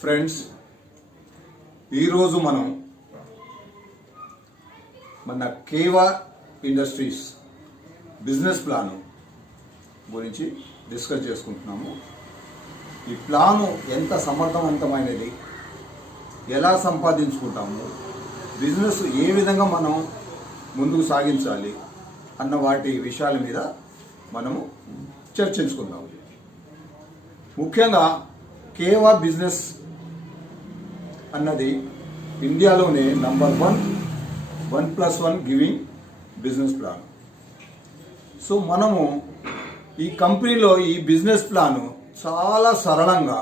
Friends, ఈరోజు మనం మన కేవా ఇండస్ట్రీస్ బిజినెస్ ప్లాన్ గురించి డిస్కస్ చేసుకుంటున్నాము. ఈ ప్లాను ఎంత సమర్థవంతమైనది, ఎలా సంపాదించుకుంటాము, బిజినెస్ ఏ విధంగా మనం ముందుకు సాగించాలి అన్న వాటి విషయాల మీద మనము చర్చించుకుందాము. ముఖ్యంగా కేవా బిజినెస్ అన్నది ఇండియాలోనే number 1+1 giving business plan. So మనము ఈ కంపెనీలో ఈ బిజినెస్ ప్లాను చాలా సరళంగా,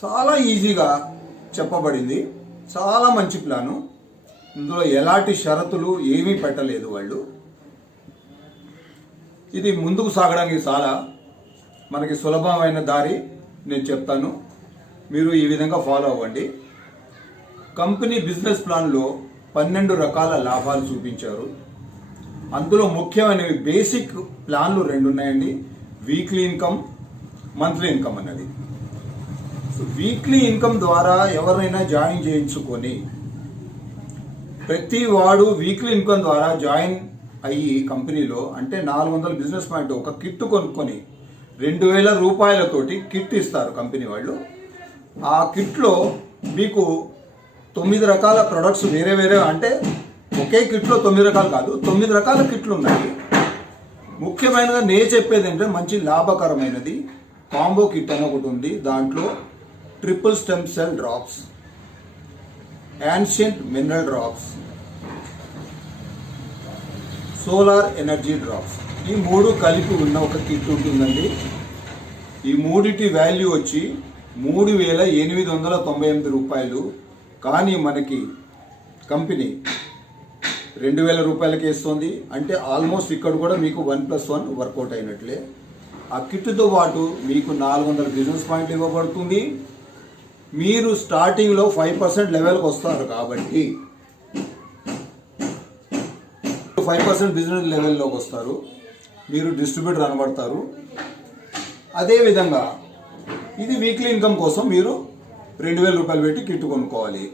చాలా ఈజీగా చెప్పబడింది. చాలా మంచి ప్లాను. ఇందులో ఎలాంటి షరతులు ఏమీ పెట్టలేదు వాళ్ళు. ఇది ముందుకు సాగడానికి చాలా మనకి సులభమైన దారి నేను చెప్తాను. మీరు ఈ విధంగా ఫాలో అవ్వండి. కంపెనీ బిజినెస్ ప్లాన్లో 12 రకాల లాభాలు చూపించారు. అందులో ముఖ్యమైనవి బేసిక్ ప్లాన్లు 2 ఉన్నాయండి. వీక్లీ ఇన్కమ్, మంత్లీ ఇన్కమ్ అన్నది. సో వీక్లీ ఇన్కమ్ ద్వారా ఎవరైనా జాయిన్ చేయించుకొని, ప్రతి వాడు వీక్లీ ఇన్కమ్ ద్వారా జాయిన్ అయ్యి కంపెనీలో అంటే 400 బిజినెస్ పాయింట్ ఒక కిట్ కొనుక్కొని 2000 రూపాయలతోటి కిట్ ఇస్తారు కంపెనీ వాళ్ళు. ఆ కిట్లో మీకు 9 రకాల ప్రొడక్ట్స్ వేరే వేరే, అంటే ఒకే కిట్లో 9 రకాలు కాదు, 9 రకాల కిట్లు ఉన్నాయి. ముఖ్యమైనగా నేను చెప్పేది ఏంటంటే మంచి లాభకరమైనది కాంబో కిట్ అని ఒకటి ఉంది. దాంట్లో triple stem cell drops, ancient mineral drops, solar energy drops, ఈ 3 కలిపి ఉన్న ఒక కిట్ ఉంటుందండి. ఈ మూడిటి వాల్యూ వచ్చి 3898 రూపాయలు. కానీ మనకి కంపెనీ 2000 రూపాయలకి ఇస్తుంది. అంటే ఆల్మోస్ట్ ఇక్కడ కూడా మీకు 1+1 వర్కౌట్ అయినట్లే. ఆ కిట్తో పాటు మీకు 400 బిజినెస్ పాయింట్లు ఇవ్వబడుతుంది. మీరు స్టార్టింగ్లో 5% లెవెల్కి వస్తారు కాబట్టి 5% బిజినెస్ లెవెల్లోకి వస్తారు. మీరు డిస్ట్రిబ్యూటర్ అనబడతారు. అదేవిధంగా ఇది వీక్లీ ఇన్కమ్ కోసం మీరు 2000 రూపాయలు పెట్టి కిట్ కొనుక్కోవాలి.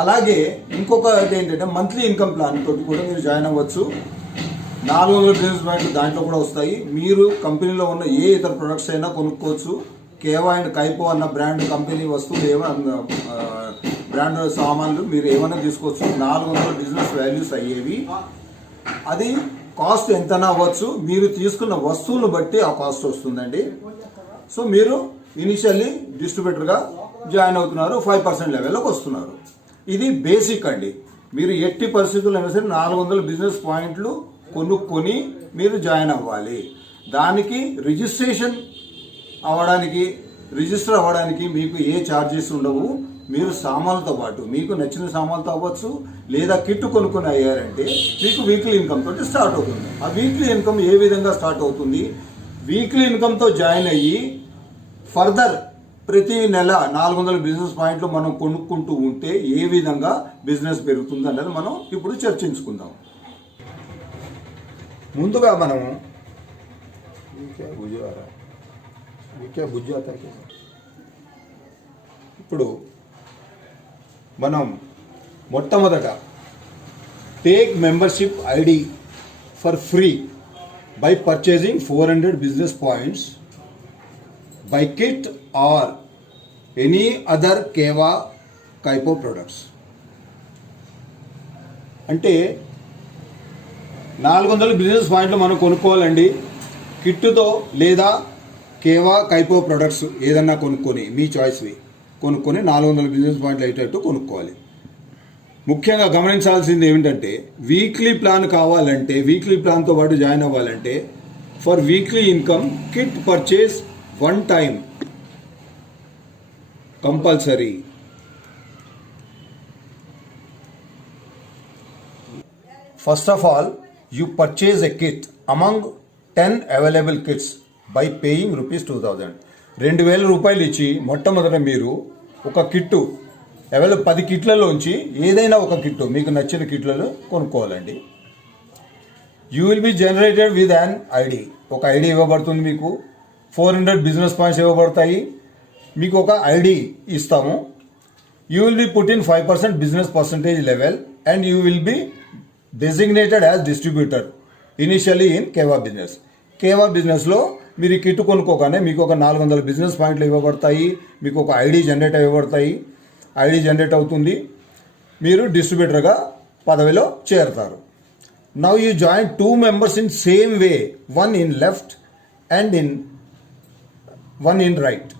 అలాగే ఇంకొకటి ఏంటంటే మంత్లీ ఇన్కమ్ ప్లాన్ తోటి కూడా మీరు జాయిన్ అవ్వచ్చు. 400 బిజినెస్ పాయింట్లు దాంట్లో కూడా వస్తాయి. మీరు కంపెనీలో ఉన్న ఏ ఇతర ప్రొడక్ట్స్ అయినా కొనుక్కోవచ్చు. కేవా అండ్ కైపో అన్న బ్రాండ్ కంపెనీ వస్తువులు ఏమైనా బ్రాండ్ సామాన్లు మీరు ఏమైనా తీసుకోవచ్చు. 400 బిజినెస్ వాల్యూస్ అయ్యేవి. అది కాస్ట్ ఎంతనా అవ్వచ్చు. మీరు తీసుకున్న వస్తువులను బట్టి ఆ కాస్ట్ వస్తుందండి. సో మీరు ఇనిషియల్లీ డిస్ట్రిబ్యూటర్గా జాయిన్ అవుతున్నారు, 5% లెవెల్లోకి వస్తున్నారు. ఇది బేసిక్ అండి. మీరు ఎట్టి పరిస్థితుల్లో అయినా సరే 400 బిజినెస్ పాయింట్లు కొనుక్కొని మీరు జాయిన్ అవ్వాలి. దానికి రిజిస్టర్ అవ్వడానికి మీకు ఏ ఛార్జెస్ ఉండవు. మీరు సామాన్లతో పాటు మీకు నచ్చిన సామాన్లతో అవ్వచ్చు, లేదా కిట్ కొనుక్కొని అయ్యారంటే మీకు వీక్లీ ఇన్కమ్ తోటి స్టార్ట్ అవుతుంది. ఆ వీక్లీ ఇన్కమ్ ఏ విధంగా స్టార్ట్ అవుతుంది? వీక్లీ ఇన్కమ్తో జాయిన్ అయ్యి ఫర్దర్ ప్రతి నెల 400 బిజినెస్ పాయింట్లు మనం కొనుక్కుంటూ ఉంటే ఏ విధంగా బిజినెస్ పెరుగుతుంది అన్నది మనం ఇప్పుడు చర్చించుకుందాం. ముందుగా మనం ఇప్పుడు మనం మొట్టమొదట take membership ID for free by purchasing 400 business points by kit or any other Keva Kaipo products. అంటే 400 బిజినెస్ పాయింట్లు మనం కొనుక్కోవాలండి. కిట్టుతో లేదా కేవా కైపో ప్రొడక్ట్స్ ఏదన్నా కొనుక్కొని మీ చాయిస్వి కొనుక్కొని 400 బిజినెస్ పాయింట్లు అయ్యేటట్టు కొనుక్కోవాలి. ముఖ్యంగా గమనించాల్సింది ఏమిటంటే వీక్లీ ప్లాన్ కావాలంటే, వీక్లీ ప్లాన్తో పాటు జాయిన్ అవ్వాలంటే for weekly income kit purchase one time compulsory. First of all, you purchase a kit among 10 available kits by paying rupees 2000. 2000 రూపాయలు ఇచ్చి మొట్టమొదట మీరు ఒక కిట్టు 10 కిట్లలోంచి ఏదైనా ఒక కిట్టు మీకు నచ్చిన కిట్లలో కొనుక్కోవాలండి. You will be generated with an ID. ఒక ఐడి ఇవ్వబడుతుంది మీకు. 400 బిజినెస్ పాయింట్స్ ఇవ్వబడతాయి. మీకు ఒక ఐడి ఇస్తాము. You will be put in 5% business percentage level and you will be designated as distributor initially in Keva business. Keva బిజినెస్లో మీరు ఈ కిట్ కొనుక్కోగానే మీకు ఒక 400 బిజినెస్ పాయింట్లు ఇవ్వబడతాయి. మీకు ఒక ఐడి జనరేట్ ఇవ్వబడతాయి. ఐడి జనరేట్ అవుతుంది. మీరు డిస్ట్రిబ్యూటర్గా పదవిలో చేరతారు. Now you join 2 members in same way, one in left and one in right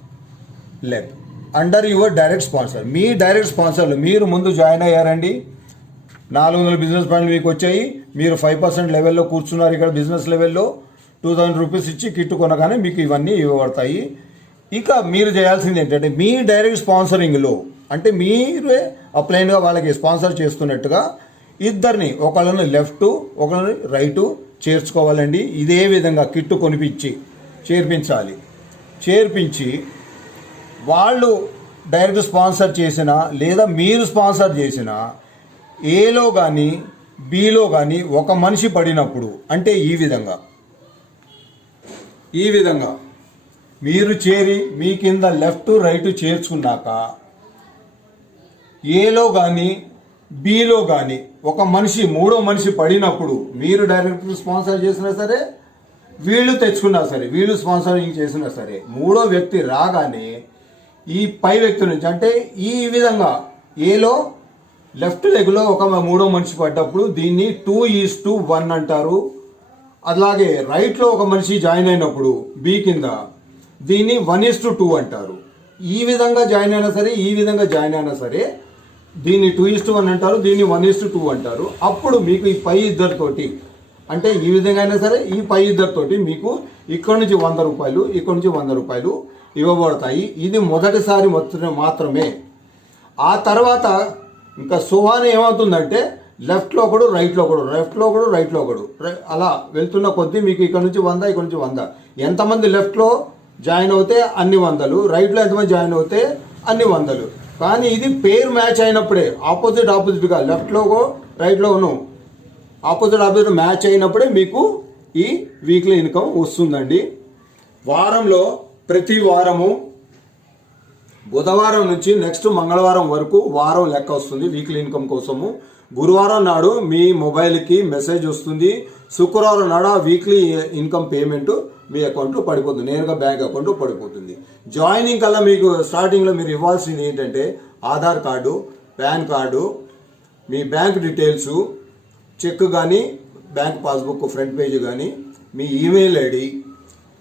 leg under your direct sponsor. మీ డైరెక్ట్ స్పాన్సర్లు మీరు ముందు జాయిన్ అయ్యారండి. 400 బిజినెస్ పాయింట్లు మీకు వచ్చాయి. మీరు 5% లెవెల్లో కూర్చున్నారు. ఇక్కడ బిజినెస్ లెవెల్లో 2000 రూపీస్ ఇచ్చి కిట్టు కొనగానే మీకు ఇవన్నీ ఇవ్వబడతాయి. ఇక మీరు చేయాల్సింది ఏంటంటే మీ డైరెక్ట్ స్పాన్సరింగ్లో, అంటే మీరే అప్లైన్గా వాళ్ళకి స్పాన్సర్ చేస్తున్నట్టుగా ఇద్దరిని, ఒకళ్ళని లెఫ్ట్ ఒకళ్ళని రైటు చేర్చుకోవాలండి. ఇదే విధంగా కిట్టు కొనిపించి చేర్పించాలి. చేర్పించి వాళ్ళు డైరెక్ట్ స్పాన్సర్ చేసినా లేదా మీరు స్పాన్సర్ చేసినా ఏలో కానీ బిలో కానీ ఒక మనిషి పడినప్పుడు, అంటే ఈ విధంగా మీరు చేరి మీ కింద లెఫ్ట్ రైట్ చేర్చుకున్నాక ఏలో కానీ బిలో కానీ ఒక మనిషి, మూడో మనిషి పడినప్పుడు మీరు డైరెక్ట్ స్పాన్సర్ చేసినా సరే, వీళ్ళు తెచ్చుకున్నా సరే, వీళ్ళు స్పాన్సరింగ్ చేసినా సరే, మూడో వ్యక్తి రాగానే ఈ పై వ్యక్తి నుంచి, అంటే ఈ విధంగా ఏలో లెఫ్ట్ లెగ్లో ఒక మూడో మనిషి పడ్డప్పుడు దీన్ని 2:1 అంటారు. అలాగే రైట్లో ఒక మనిషి జాయిన్ అయినప్పుడు బి కింద దీన్ని 1:2 అంటారు. ఈ విధంగా జాయిన్ అయినా సరే, ఈ విధంగా జాయిన్ అయినా సరే దీన్ని 2:1 అంటారు, దీన్ని 1:2 అంటారు. అప్పుడు మీకు ఈ పై ఇద్దరితోటి, అంటే ఈ విధంగా అయినా సరే ఈ పై ఇద్దరితోటి మీకు ఇక్కడ నుంచి 100 రూపాయలు, ఇక్కడ నుంచి 100 రూపాయలు ఇవ్వబడతాయి. ఇది మొదటిసారి మాత్రమే. ఆ తర్వాత ఇంకా సుహాని ఏమవుతుందంటే లెఫ్ట్లో ఒకడు, రైట్లో ఒకడు, లెఫ్ట్లో ఒకడు, రైట్లో ఒకడు, అలా వెళ్తున్న కొద్దీ మీకు ఇక్కడ నుంచి 100, ఇక్కడ నుంచి 100. ఎంతమంది లెఫ్ట్లో జాయిన్ అవుతే అన్ని 100, రైట్లో ఎంతమంది జాయిన్ అవుతే అన్ని 100. కానీ ఇది పేరు మ్యాచ్ అయినప్పుడే, ఆపోజిట్గా లెఫ్ట్లో రైట్లోను ఆపోజిట్ మ్యాచ్ అయినప్పుడే మీకు ఈ వీక్లీ ఇన్కమ్ వస్తుందండి. వారంలో ప్రతి వారము బుధవారం నుంచి నెక్స్ట్ మంగళవారం వరకు వారం లెక్క వస్తుంది వీక్లీ ఇన్కమ్ కోసము. గురువారం నాడు మీ మొబైల్కి మెసేజ్ వస్తుంది. శుక్రవారం నాడు ఆ వీక్లీ ఇన్కమ్ పేమెంట్ మీ అకౌంట్లో పడిపోతుంది, నేరుగా బ్యాంక్ అకౌంట్లో పడిపోతుంది. జాయినింగ్ కల్లా మీకు స్టార్టింగ్లో మీరు ఇవ్వాల్సింది ఏంటంటే ఆధార్ కార్డు, పాన్ కార్డు, మీ బ్యాంక్ డీటెయిల్స్, చెక్ కానీ బ్యాంక్ పాస్బుక్ ఫ్రంట్ పేజ్ కానీ, మీ ఈమెయిల్ ఐడి,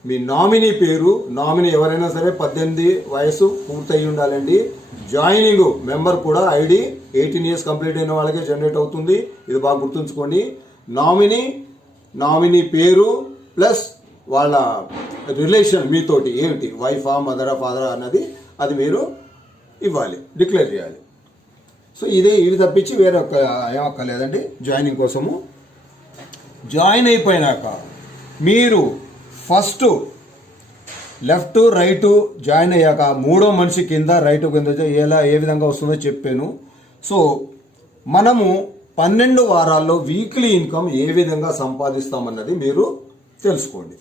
మీ నామినీ పేరు, నామినీ ఎవరైనా సరే 18 వయసు పూర్తయి ఉండాలండి. జాయినింగ్ మెంబర్ కూడా ఐడి 18 years కంప్లీట్ అయిన వాళ్ళకే జనరేట్ అవుతుంది. ఇది బాగా గుర్తుంచుకోండి. నామినీ పేరు ప్లస్ వాళ్ళ రిలేషన్ మీతోటి ఏమిటి, వైఫా, మదరా, ఫాదరా అన్నది అది మీరు ఇవ్వాలి, డిక్లేర్ చేయాలి. సో ఇవి తప్పించి వేరే ఏమక్కర్లేదండి జాయినింగ్ కోసము. జాయిన్ అయిపోయినాక మీరు ఫస్ట్ లెఫ్ట్ రైట్ జాయిన్ అయ్యాక మూడో మనిషి కింద రైట్ కింద ఏ విధంగా వస్తుందో చెప్పాను. సో మనము 12 వారాల్లో వీక్లీ ఇన్కమ్ ఏ విధంగా సంపాదిస్తామన్నది మీరు తెలుసుకోండి.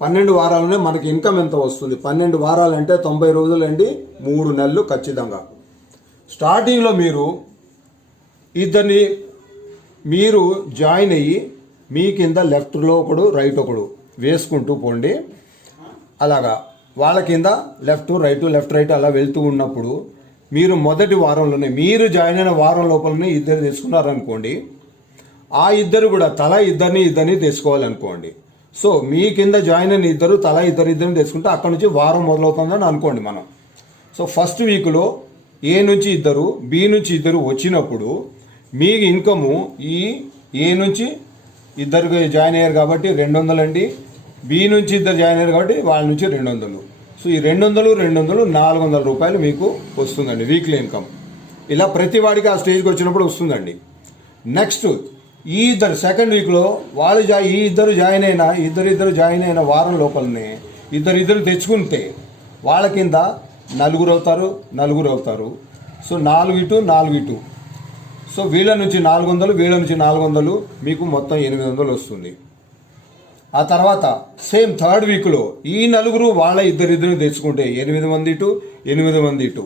12 వారాలనే మనకి ఇన్కమ్ ఎంత వస్తుంది. 12 వారాలు అంటే 90 రోజులండి, 3 నెలలు ఖచ్చితంగా. స్టార్టింగ్లో మీరు జాయిన్ అయ్యి మీ కింద లెఫ్ట్లో ఒకడు, రైట్ ఒకడు వేసుకుంటూ పోండి. అలాగా వాళ్ళ కింద లెఫ్ట్ రైట్ అలా వెళ్తూ ఉన్నప్పుడు మీరు మొదటి వారంలోనే, మీరు జాయిన్ అయిన వారం లోపలనే ఇద్దరు తెచ్చుకున్నారనుకోండి, ఆ ఇద్దరు కూడా తలా ఇద్దరిని తెచ్చుకోవాలనుకోండి. సో మీ కింద జాయిన్ అయిన ఇద్దరు తలా ఇద్దరిని తెచ్చుకుంటే అక్కడ నుంచి వారం మొదలవుతుందని అనుకోండి మనం. సో ఫస్ట్ వీక్లో ఏ నుంచి ఇద్దరు, బి నుంచి ఇద్దరు వచ్చినప్పుడు మీ ఇన్కము ఈ ఏ నుంచి ఇద్దరు జాయిన్ అయ్యారు కాబట్టి 200 అండి, బి నుంచి ఇద్దరు జాయిన్ అయ్యారు కాబట్టి వాళ్ళ నుంచి 200. సో ఈ 200 400 రూపాయలు మీకు వస్తుందండి వీక్లీ ఇన్కమ్. ఇలా ప్రతి వాడికి ఆ స్టేజ్కి వచ్చినప్పుడు వస్తుందండి. నెక్స్ట్ ఈ ఇద్దరు సెకండ్ వీక్లో వాళ్ళు ఈ ఇద్దరు జాయిన్ అయిన వారం లోపలనే ఇద్దరు తెచ్చుకుంటే వాళ్ళ కింద నలుగురు అవుతారు. సో 4 సో వీళ్ళ నుంచి 400 మీకు మొత్తం 800 వస్తుంది. ఆ తర్వాత సేమ్ థర్డ్ వీక్లో ఈ నలుగురు వాళ్ళ ఇద్దరు తెచ్చుకుంటే 8 మంది ఇటు.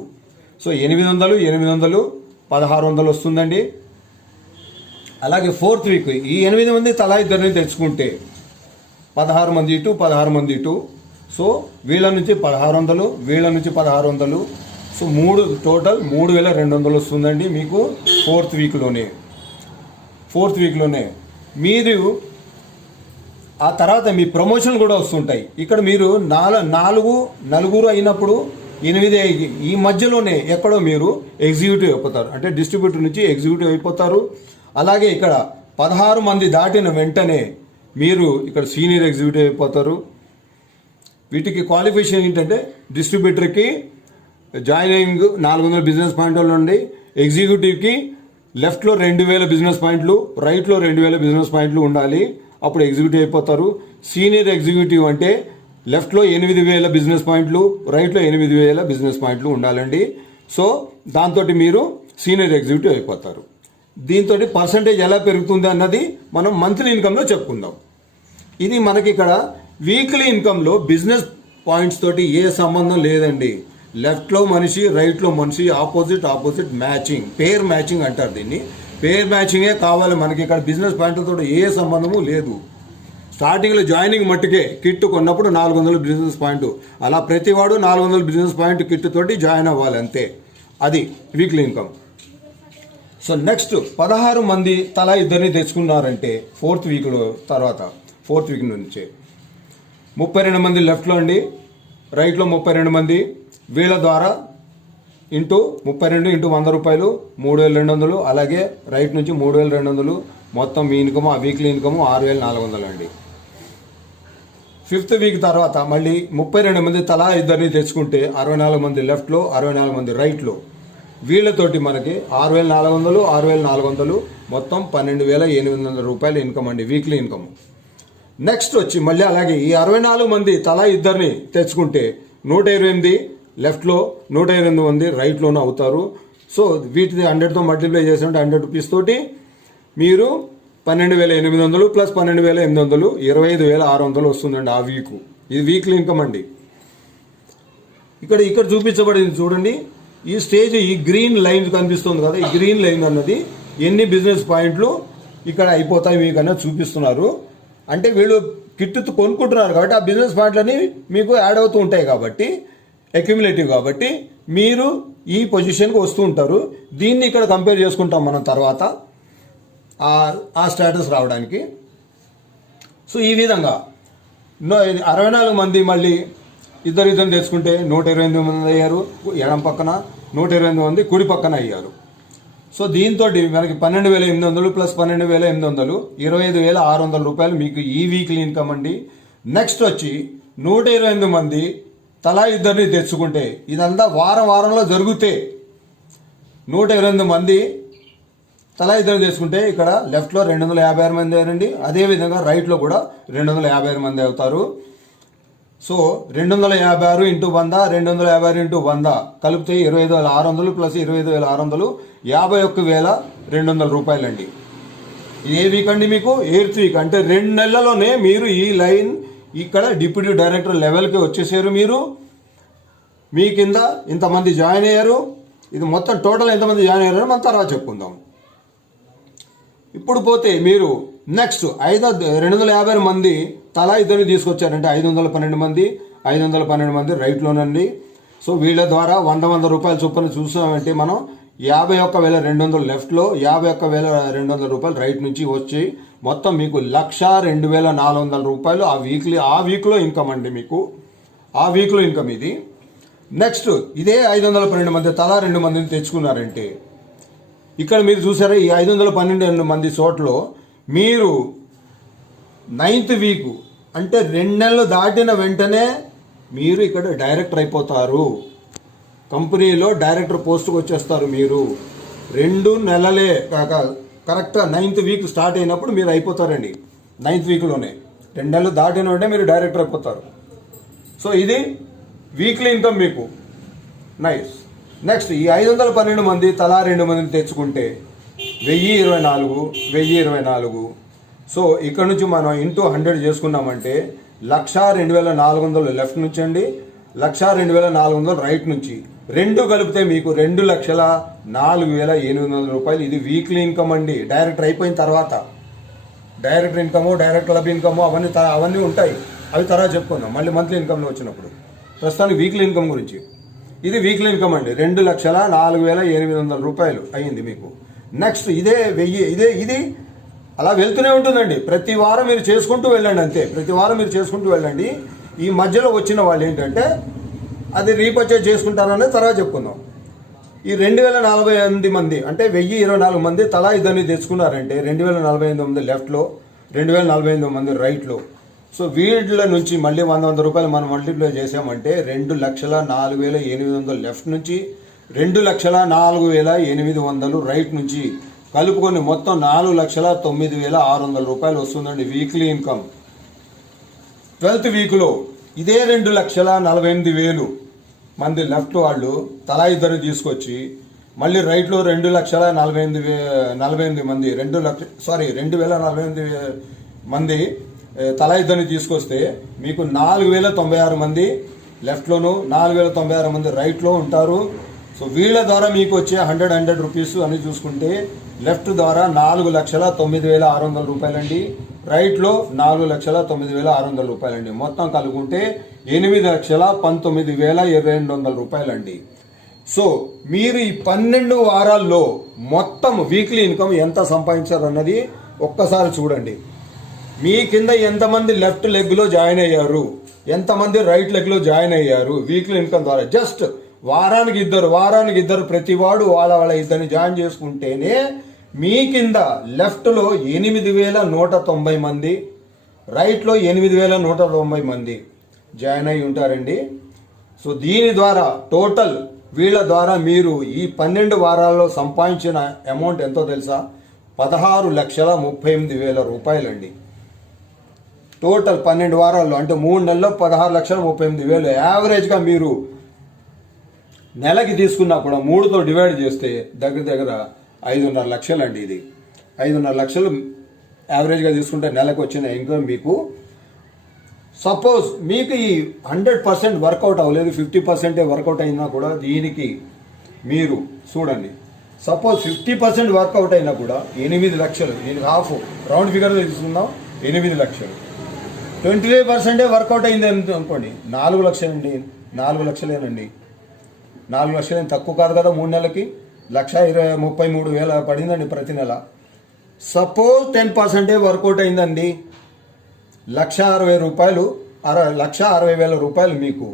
సో 800 1600 వస్తుందండి. అలాగే ఫోర్త్ వీక్ ఈ 8 మంది తలా ఇద్దరిని తెచ్చుకుంటే 16 మంది ఇటు. సో వీళ్ళ నుంచి 1600 వీళ్ళ నుంచి 1600. సో టోటల్ 3200 వస్తుందండి మీకు ఫోర్త్ వీక్లోనే. మీరు ఆ తర్వాత మీ ప్రమోషన్ కూడా వస్తుంటాయి. ఇక్కడ మీరు నలుగురు అయినప్పుడు 8 ఈ మధ్యలోనే ఎక్కడో మీరు ఎగ్జిక్యూటివ్ అయిపోతారు, అంటే డిస్ట్రిబ్యూటర్ నుంచి ఎగ్జిక్యూటివ్ అయిపోతారు. అలాగే ఇక్కడ 16 మంది దాటిన వెంటనే మీరు ఇక్కడ సీనియర్ ఎగ్జిక్యూటివ్ అయిపోతారు. వీటికి క్వాలిఫికేషన్ ఏంటంటే డిస్ట్రిబ్యూటర్కి జాయినింగ్ 400 బిజినెస్ పాయింట్ల నుండి, ఎగ్జిక్యూటివ్కి లెఫ్ట్లో 2000 బిజినెస్ పాయింట్లు, రైట్లో 2000 బిజినెస్ పాయింట్లు ఉండాలి, అప్పుడు ఎగ్జిక్యూటివ్ అయిపోతారు. సీనియర్ ఎగ్జిక్యూటివ్ అంటే లెఫ్ట్లో 8000 బిజినెస్ పాయింట్లు, రైట్లో 8000 బిజినెస్ పాయింట్లు ఉండాలండి. సో దాంతో మీరు సీనియర్ ఎగ్జిక్యూటివ్ అయిపోతారు. దీంతో పర్సంటేజ్ ఎలా పెరుగుతుంది అన్నది మనం మంత్లీ ఇన్కంలో చెప్పుకుందాం. ఇది మనకి ఇక్కడ వీక్లీ ఇన్కంలో బిజినెస్ పాయింట్స్ తోటి ఏ సంబంధం లేదండి. లెఫ్ట్లో మనిషి, రైట్లో మనిషి, ఆపోజిట్ మ్యాచింగ్, పేర్ మ్యాచింగ్ అంటారు దీన్ని. పేర్ మ్యాచింగే కావాలి మనకి. ఇక్కడ బిజినెస్ పాయింట్లతో ఏ సంబంధము లేదు. స్టార్టింగ్లో జాయినింగ్ మట్టుకే కిట్ కొన్నప్పుడు 400 బిజినెస్ పాయింట్, అలా ప్రతివాడు 400 బిజినెస్ పాయింట్ కిట్ తోటి జాయిన్ అవ్వాలి అంతే. అది వీక్లీ ఇన్కమ్. సో నెక్స్ట్ 16 మంది తలా ఇద్దరిని తెచ్చుకున్నారంటే ఫోర్త్ వీక్ నుంచే 32 మంది లెఫ్ట్లో అండి, రైట్లో 32 మంది. వీళ్ళ ద్వారా ఇంటూ 32 ఇంటూ 100 రూపాయలు 3200. అలాగే రైట్ నుంచి 3200. మొత్తం మీ ఇన్కమ్ ఆ వీక్లీ ఇన్కమ్ 6400 అండి. ఫిఫ్త్ వీక్ తర్వాత మళ్ళీ 32 మంది తలా ఇద్దరిని తెచ్చుకుంటే 64 మంది లెఫ్ట్లో, 64 మంది రైట్లో. వీళ్ళతోటి మనకి 6400 మొత్తం 12800 రూపాయలు ఇన్కమ్ అండి, వీక్లీ ఇన్కమ్. నెక్స్ట్ వచ్చి మళ్ళీ అలాగే ఈ 64 మంది తలా ఇద్దరిని తెచ్చుకుంటే 128 లెఫ్ట్లో, 128 మంది రైట్లోనూ అవుతారు. సో వీటిని 100తో మల్టిప్లై చేసినట్టు 100 రూపీస్ తోటి మీరు 12800 ప్లస్ 12800 25600 వస్తుందండి ఆ వీక్. ఇది వీక్లీ ఇన్కమ్ అండి. ఇక్కడ చూపించబడింది చూడండి. ఈ స్టేజ్, ఈ గ్రీన్ లైన్ కనిపిస్తుంది కదా, ఈ గ్రీన్ లైన్ అన్నది ఎన్ని బిజినెస్ పాయింట్లు ఇక్కడ అయిపోతాయి మీకు అన్నది చూపిస్తున్నారు. అంటే వీళ్ళు కిట్ కొనుక్కుంటున్నారు కాబట్టి ఆ బిజినెస్ పాయింట్లన్నీ మీకు యాడ్ అవుతూ ఉంటాయి కాబట్టి, అక్యుములేటివ్ కాబట్టి మీరు ఈ పొజిషన్కి వస్తూ ఉంటారు. దీన్ని ఇక్కడ కంపేర్ చేసుకుంటాం మనం తర్వాత ఆ స్టేటస్ రావడానికి. సో ఈ విధంగా 64 మంది మళ్ళీ ఇద్దరు తెచ్చుకుంటే 128 మంది అయ్యారు ఎడం పక్కన, 128 మంది కుడి పక్కన అయ్యారు. సో దీంతో మనకి 12800 ప్లస్ 12800 25600 రూపాయలు మీకు ఈ వీక్లీ ఇన్కమ్ అండి. నెక్స్ట్ వచ్చి 128 మంది తలా ఇద్దరిని తెచ్చుకుంటే ఇదంతా వారంలో జరిగితే 128 మంది తలా ఇద్దరిని తెచ్చుకుంటే ఇక్కడ లెఫ్ట్లో 256 మంది అయ్యారండి. అదేవిధంగా రైట్లో కూడా 256 మంది అవుతారు. సో 256 ఇంటూ 100, 256 ఇంటూ 100 కలిపితే 25600 ప్లస్ 25600 51200 రూపాయలండి. ఇది ఏ వీక్ అండి మీకు? 8th week. అంటే 2 నెలల్లోనే మీరు ఈ లైన్ ఇక్కడ డిప్యూటీ డైరెక్టర్ లెవెల్కి వచ్చేసారు. మీరు మీ కింద ఇంతమంది జాయిన్ అయ్యారు. ఇది మొత్తం టోటల్ ఎంతమంది జాయిన్ అయ్యారో మనం తర్వాత చెప్పుకుందాం. ఇప్పుడు పోతే మీరు నెక్స్ట్ 250 మంది తలా ఇద్దరిని తీసుకొచ్చారంటే 512 మంది, 512 మంది రైట్లోనండి. సో వీళ్ళ ద్వారా 100 రూపాయల చొప్పున చూసామంటే మనం 51,200 లెఫ్ట్లో, 51,200 రూపాయలు రైట్ నుంచి వచ్చి మొత్తం మీకు 1,02,400 రూపాయలు ఆ వీక్లో ఇన్కమ్ అండి మీకు. ఆ వీక్లో ఇన్కమ్ ఇది. నెక్స్ట్ ఇదే 512 మంది తలా 2 మందిని తెచ్చుకున్నారంటే ఇక్కడ మీరు చూసారా, ఈ 512 మంది చోట్ల మీరు 9th వీక్ అంటే 2 నెలలు దాటిన వెంటనే మీరు ఇక్కడ డైరెక్టర్ అయిపోతారు. కంపెనీలో డైరెక్టర్ పోస్ట్కి వచ్చేస్తారు. మీరు 2 నెలలే కాక కరెక్ట్గా 9th వీక్ స్టార్ట్ అయినప్పుడు మీరు అయిపోతారండి. 9th వీక్లోనే 2 నెలలు దాటిన వెంటనే మీరు డైరెక్టర్ అయిపోతారు. సో ఇది వీక్లీ ఇన్కమ్ మీకు. నైస్. నెక్స్ట్ ఈ 512 మంది తలా 2 మందిని తెచ్చుకుంటే 1024. సో ఇక్కడ నుంచి మనం ఇంటూ 100 చేసుకున్నామంటే 1,02,400 లెఫ్ట్ నుంచి అండి, 1,02,400 రైట్ నుంచి. 2 కలిపితే మీకు 2,04,800 రూపాయలు. ఇది వీక్లీ ఇన్కమ్ అండి. డైరెక్టర్ అయిపోయిన తర్వాత director income, director club income అవన్నీ ఉంటాయి. అవి తర్వాత చెప్పుకుందాం మళ్ళీ మంత్లీ ఇన్కమ్లో వచ్చినప్పుడు. ప్రస్తుతానికి వీక్లీ ఇన్కమ్ గురించి. ఇది వీక్లీ ఇన్కమ్ అండి. 2,04,800 రూపాయలు అయ్యింది మీకు. నెక్స్ట్ ఇదే 1000. ఇది అలా వెళ్తూనే ఉంటుందండి. ప్రతి వారం మీరు చేసుకుంటూ వెళ్ళండి. అంతే, ప్రతి వారం మీరు చేసుకుంటూ వెళ్ళండి. ఈ మధ్యలో వచ్చిన వాళ్ళు ఏంటంటే అది రీపర్చేజ్ చేసుకుంటారనేది తర్వాత చెప్పుకుందాం. ఈ 2,048 మంది అంటే 1,024 మంది తలా ఇద్దరిని తెచ్చుకున్నారంటే 2,048 మంది లెఫ్ట్లో, 2,048 మంది రైట్లో. సో వీళ్ళ నుంచి మళ్ళీ 100 రూపాయలు మనం మల్టిప్లై చేసామంటే 2,04,800 లెఫ్ట్ నుంచి, 2,04,800 రైట్ నుంచి కలుపుకొని మొత్తం 4,09,600 రూపాయలు వస్తుందండి వీక్లీ ఇన్కమ్. 12th వీక్లో ఇదే 2,48,000 మంది లెఫ్ట్ వాళ్ళు తలా ఇద్దరు తీసుకొచ్చి మళ్ళీ రైట్లో 2,48,000 మంది 2,048 మంది తలా ఇద్దరిని తీసుకొస్తే మీకు 4,096 మంది లెఫ్ట్లోను, 4,096 మంది రైట్లో ఉంటారు. సో వీళ్ళ ద్వారా మీకు వచ్చే 100 రూపీస్ అని చూసుకుంటే లెఫ్ట్ ద్వారా 4,09,600 రూపాయలండి, రైట్లో 4,09,600 రూపాయలండి. మొత్తం కలుగుకుంటే 8,19,200 రూపాయలండి. సో మీరు ఈ 12 వారాల్లో మొత్తం వీక్లీ ఇన్కమ్ ఎంత సంపాదించారు అన్నది ఒక్కసారి చూడండి. మీ కింద ఎంతమంది లెఫ్ట్ లెగ్లో జాయిన్ అయ్యారు, ఎంతమంది రైట్ లెగ్లో జాయిన్ అయ్యారు వీక్లీ ఇన్కమ్ ద్వారా. జస్ట్ వారానికి ఇద్దరు ప్రతి వాడు వాళ్ళ ఇద్దరిని జాయిన్ చేసుకుంటేనే మీ కింద లెఫ్ట్లో 8,190 మంది, రైట్లో 8,190 మంది జాయిన్ అయి ఉంటారండి. సో దీని ద్వారా టోటల్ వీళ్ళ ద్వారా మీరు ఈ 12 వారాల్లో సంపాదించిన అమౌంట్ ఎంతో తెలుసా? 16,38,000 రూపాయలండి. టోటల్ 12 వారాల్లో అంటే 3 నెలల్లో 16,38,000. యావరేజ్గా మీరు నెలకి తీసుకున్నా కూడా 3తో డివైడ్ చేస్తే దగ్గర 5.5 లక్షలు అండి. ఇది 5.5 లక్షలు యావరేజ్గా తీసుకుంటే నెలకు వచ్చిన ఇన్కమ్ మీకు. సపోజ్ మీకు ఈ 100% వర్కౌట్ అవ్వలేదు, 50% వర్కౌట్ అయినా కూడా దీనికి మీరు చూడండి. సపోజ్ 50% వర్కౌట్ అయినా కూడా 8 లక్షలు, దీనికి హాఫ్ రౌండ్ ఫిగర్లో తీసుకుందాం 8 లక్షలు. 25% వర్కౌట్ అయింది అనుకోండి 4 లక్షలండి. 4 లక్షలేనండి. 4 లక్షలు తక్కువ కాదు కదా. 3 నెలలకి 1,33,000 పడిందండి ప్రతి నెల. సపోజ్ 10% వర్కౌట్ అయిందండి, 1,60,000 రూపాయలు, 1,60,000 రూపాయలు మీకు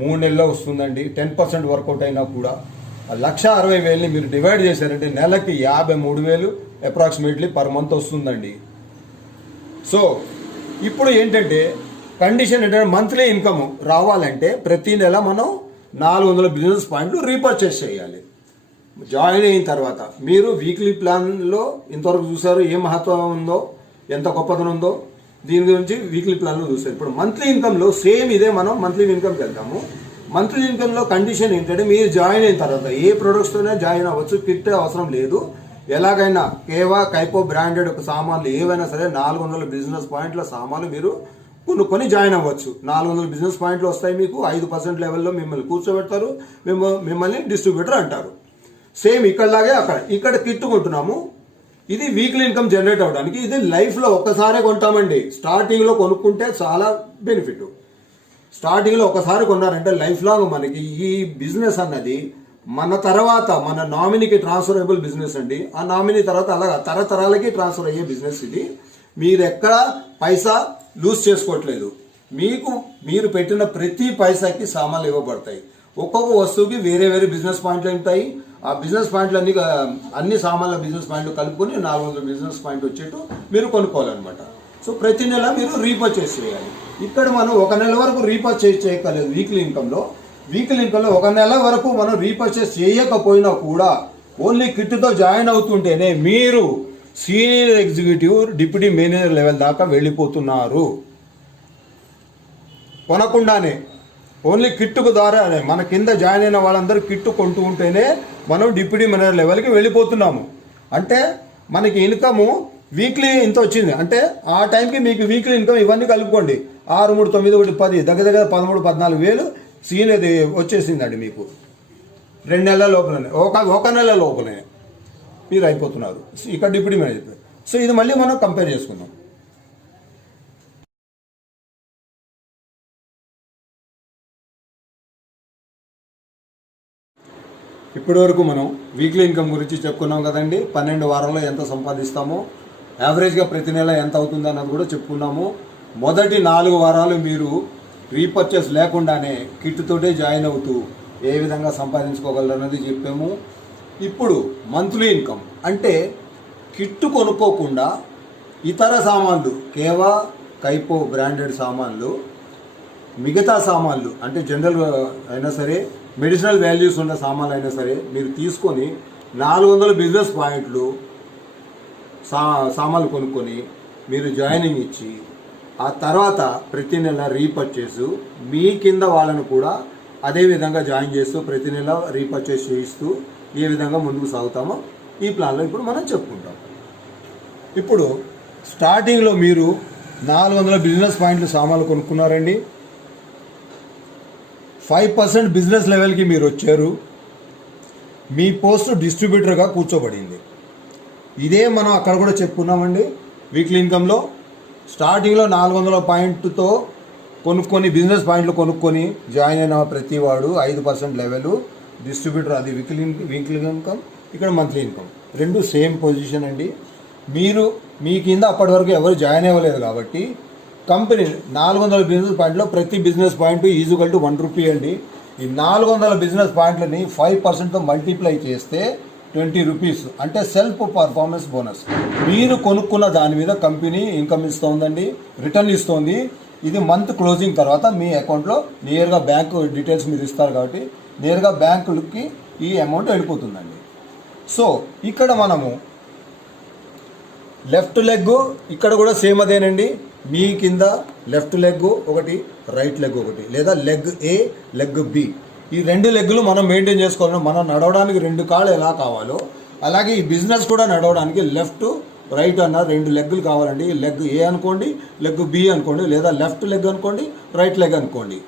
3 నెలల్లో వస్తుందండి. 10% వర్కౌట్ అయినా కూడా 1,60,000ని మీరు డివైడ్ చేశారంటే నెలకి 53,000 అప్రాక్సిమేట్లీ పర్ మంత్ వస్తుందండి. సో ఇప్పుడు ఏంటంటే కండిషన్ ఏంటంటే మంత్లీ ఇన్కమ్ రావాలంటే ప్రతి నెల మనం 400 బిజినెస్ పాయింట్లు రీపర్చేస్ చేయాలి. జాయిన్ అయిన తర్వాత మీరు వీక్లీ ప్లాన్లో ఇంతవరకు చూసారు ఏ మహత్వం ఉందో, ఎంత గొప్పతనం ఉందో. దీని గురించి వీక్లీ ప్లాన్లో చూసారు. ఇప్పుడు మంత్లీ ఇన్కంలో సేమ్ ఇదే. మనం మంత్లీ ఇన్కమ్కి వెళ్తాము. మంత్లీ ఇన్కంలో కండిషన్ ఏంటంటే మీరు జాయిన్ అయిన తర్వాత ఏ ప్రొడక్ట్స్తోనే జాయిన్ అవ్వచ్చు, కిట్ అవసరం లేదు. ఎలాగైనా కేవా కైపో బ్రాండెడ్ సామాన్లు ఏవైనా సరే 400 బిజినెస్ పాయింట్ల సామాన్లు మీరు కొనుక్కొని జాయిన్ అవ్వచ్చు. 400 బిజినెస్ పాయింట్లు వస్తాయి మీకు. 5% లెవెల్లో మిమ్మల్ని కూర్చోబెడతారు, మిమ్మల్ని డిస్ట్రిబ్యూటర్ అంటారు. సేమ్ ఇక్కడలాగే ఇక్కడ కిట్ కొంటున్నాము. ఇది వీక్లీ ఇన్కమ్ జనరేట్ అవ్వడానికి. ఇది లైఫ్లో ఒక్కసారే కొంటామండి. స్టార్టింగ్లో కొనుక్కుంటే చాలా బెనిఫిట్. స్టార్టింగ్లో ఒకసారి కొన్నారంటే లైఫ్ లాంగ్ మనకి ఈ బిజినెస్ అన్నది మన తర్వాత మన నామినీకి ట్రాన్స్ఫరబుల్ బిజినెస్ అండి. ఆ నామినీ తర్వాత అలాగా తరతరాలకి ట్రాన్స్ఫర్ అయ్యే బిజినెస్ ఇది. మీరు ఎక్కడ పైసా లూజ్ చేసుకోవట్లేదు. మీరు పెట్టిన ప్రతి పైసాకి సామాన్లు ఇవ్వబడతాయి. ఒక్కొక్క వస్తువుకి వేరే వేరే బిజినెస్ పాయింట్లు ఉంటాయి. ఆ బిజినెస్ పాయింట్లు అన్ని సామాన్ల బిజినెస్ పాయింట్లు కలుపుకొని 400 బిజినెస్ పాయింట్ వచ్చేట్టు మీరు కొనుక్కోవాలన్నమాట. సో ప్రతి నెల మీరు రీపర్చేస్ చేయాలి. ఇక్కడ మనం ఒక నెల వరకు రీపర్చేస్ చేయక్కర్లేదు. వీక్లీ ఇన్కంలో ఒక నెల వరకు మనం రీపర్చేస్ చేయకపోయినా కూడా ఓన్లీ కిట్తో జాయిన్ అవుతుంటేనే మీరు senior executive deputy manager level దాకా వెళ్ళిపోతున్నారు. కొనకుండానే ఓన్లీ కిట్టుకు ద్వారానే మన కింద జాయిన్ అయిన వాళ్ళందరూ కిట్టు కొంటూ ఉంటేనే మనం డిప్యూటీ మేనేజర్ లెవెల్కి వెళ్ళిపోతున్నాము. అంటే మనకి ఇన్కము వీక్లీ ఇంత వచ్చింది అంటే ఆ టైంకి మీకు వీక్లీ ఇన్కమ్ ఇవన్నీ కలుపుకోండి 6, 3, 9, 1, 10 దగ్గర 13, 14 వేలు సీనియర్ వచ్చేసిందండి మీకు 2 నెలల లోపలనే ఒక నెల లోపలనే మీరు అయిపోతున్నారు ఇక్కడ డిప్యూటీ మేనేజర్. సో ఇది మళ్ళీ మనం కంపేర్ చేసుకుందాం. ఇప్పటి వరకు మనం వీక్లీ ఇన్కమ్ గురించి చెప్పుకున్నాం కదండి. 12 వారాల్లో ఎంత సంపాదిస్తామో, యావరేజ్గా ప్రతి నెల ఎంత అవుతుంది అన్నది కూడా చెప్పుకున్నాము. మొదటి 4 వారాలు మీరు రీపర్చేస్ లేకుండానే కిట్తోటే జాయిన్ అవుతూ ఏ విధంగా సంపాదించుకోగలరు అన్నది చెప్పాము. ఇప్పుడు మంత్లీ ఇన్కమ్ అంటే కిట్టు కొనుక్కోకుండా ఇతర సామాన్లు, కేవా, కైపో బ్రాండెడ్ సామాన్లు, మిగతా సామాన్లు అంటే జనరల్ అయినా సరే, మెడిసినల్ వాల్యూస్ ఉన్న సామాన్లు అయినా సరే మీరు తీసుకొని 400 బిజినెస్ పాయింట్లు సామాన్లు కొనుక్కొని మీరు జాయినింగ్ ఇచ్చి ఆ తర్వాత ప్రతి నెల రీపర్చేసు మీ కింద వాళ్ళను కూడా అదే విధంగా జాయిన్ చేస్తూ ప్రతి నెల రీపర్చేస్ చేయిస్తూ ఏ విధంగా ముందుకు సాగుతామో ఈ ప్లాన్లో ఇప్పుడు మనం చెప్పుకుంటాం. ఇప్పుడు స్టార్టింగ్లో మీరు 400 బిజినెస్ పాయింట్లు సామాన్లు కొనుక్కున్నారండి. 5% బిజినెస్ లెవెల్కి మీరు వచ్చారు. మీ పోస్ట్ డిస్ట్రిబ్యూటర్గా కూర్చోబడింది. ఇదే మనం అక్కడ కూడా చెప్పుకున్నామండి. వీక్లీ ఇన్కంలో స్టార్టింగ్లో 400 పాయింట్తో కొనుక్కొని బిజినెస్ పాయింట్లు కొనుక్కొని జాయిన్ అయిన ప్రతివాడు 5% లెవెల్ డిస్ట్రిబ్యూటర్. అది వీక్లీ ఇన్కమ్, ఇక్కడ మంత్లీ ఇన్కమ్ రెండు సేమ్ పొజిషన్ అండి. మీరు మీ కింద అప్పటి వరకు ఎవరు జాయిన్ అవ్వలేదు కాబట్టి కంపెనీ 400 బిజినెస్ పాయింట్లో ప్రతి బిజినెస్ పాయింట్ ఈజువల్ టు 1 రూపీ అండి. ఈ 400 బిజినెస్ పాయింట్లని 5%తో మల్టిప్లై చేస్తే 20 రూపీస్ అంటే సెల్ఫ్ పర్ఫార్మెన్స్ బోనస్. మీరు కొనుక్కున్న దాని మీద కంపెనీ ఇన్కమ్ ఇస్తోందండి, రిటర్న్ ఇస్తోంది. ఇది మంత్ క్లోజింగ్ తర్వాత మీ అకౌంట్లో నేరుగా బ్యాంకు డీటెయిల్స్ మీరు ఇస్తారు కాబట్టి నేరుగా బ్యాంకులకి ఈ అమౌంట్ వెళ్ళిపోతుందండి. సో ఇక్కడ మనము లెఫ్ట్ లెగ్ ఇక్కడ కూడా సేమ్ అదేనండి. మీ కింద లెఫ్ట్ లెగ్ ఒకటి, రైట్ లెగ్ ఒకటి, లేదా లెగ్ ఏ, లెగ్ బి, ఈ 2 లెగ్గులు మనం మెయింటైన్ చేసుకోవాలి. మనం నడవడానికి 2 కాళ్ళు ఎలా కావాలో అలాగే ఈ బిజినెస్ కూడా నడవడానికి లెఫ్ట్ రైట్ అన్న 2 లెగ్గులు కావాలండి. లెగ్ ఏ అనుకోండి, లెగ్ బి అనుకోండి, లేదా లెఫ్ట్ లెగ్ అనుకోండి, రైట్ లెగ్ అనుకోండి.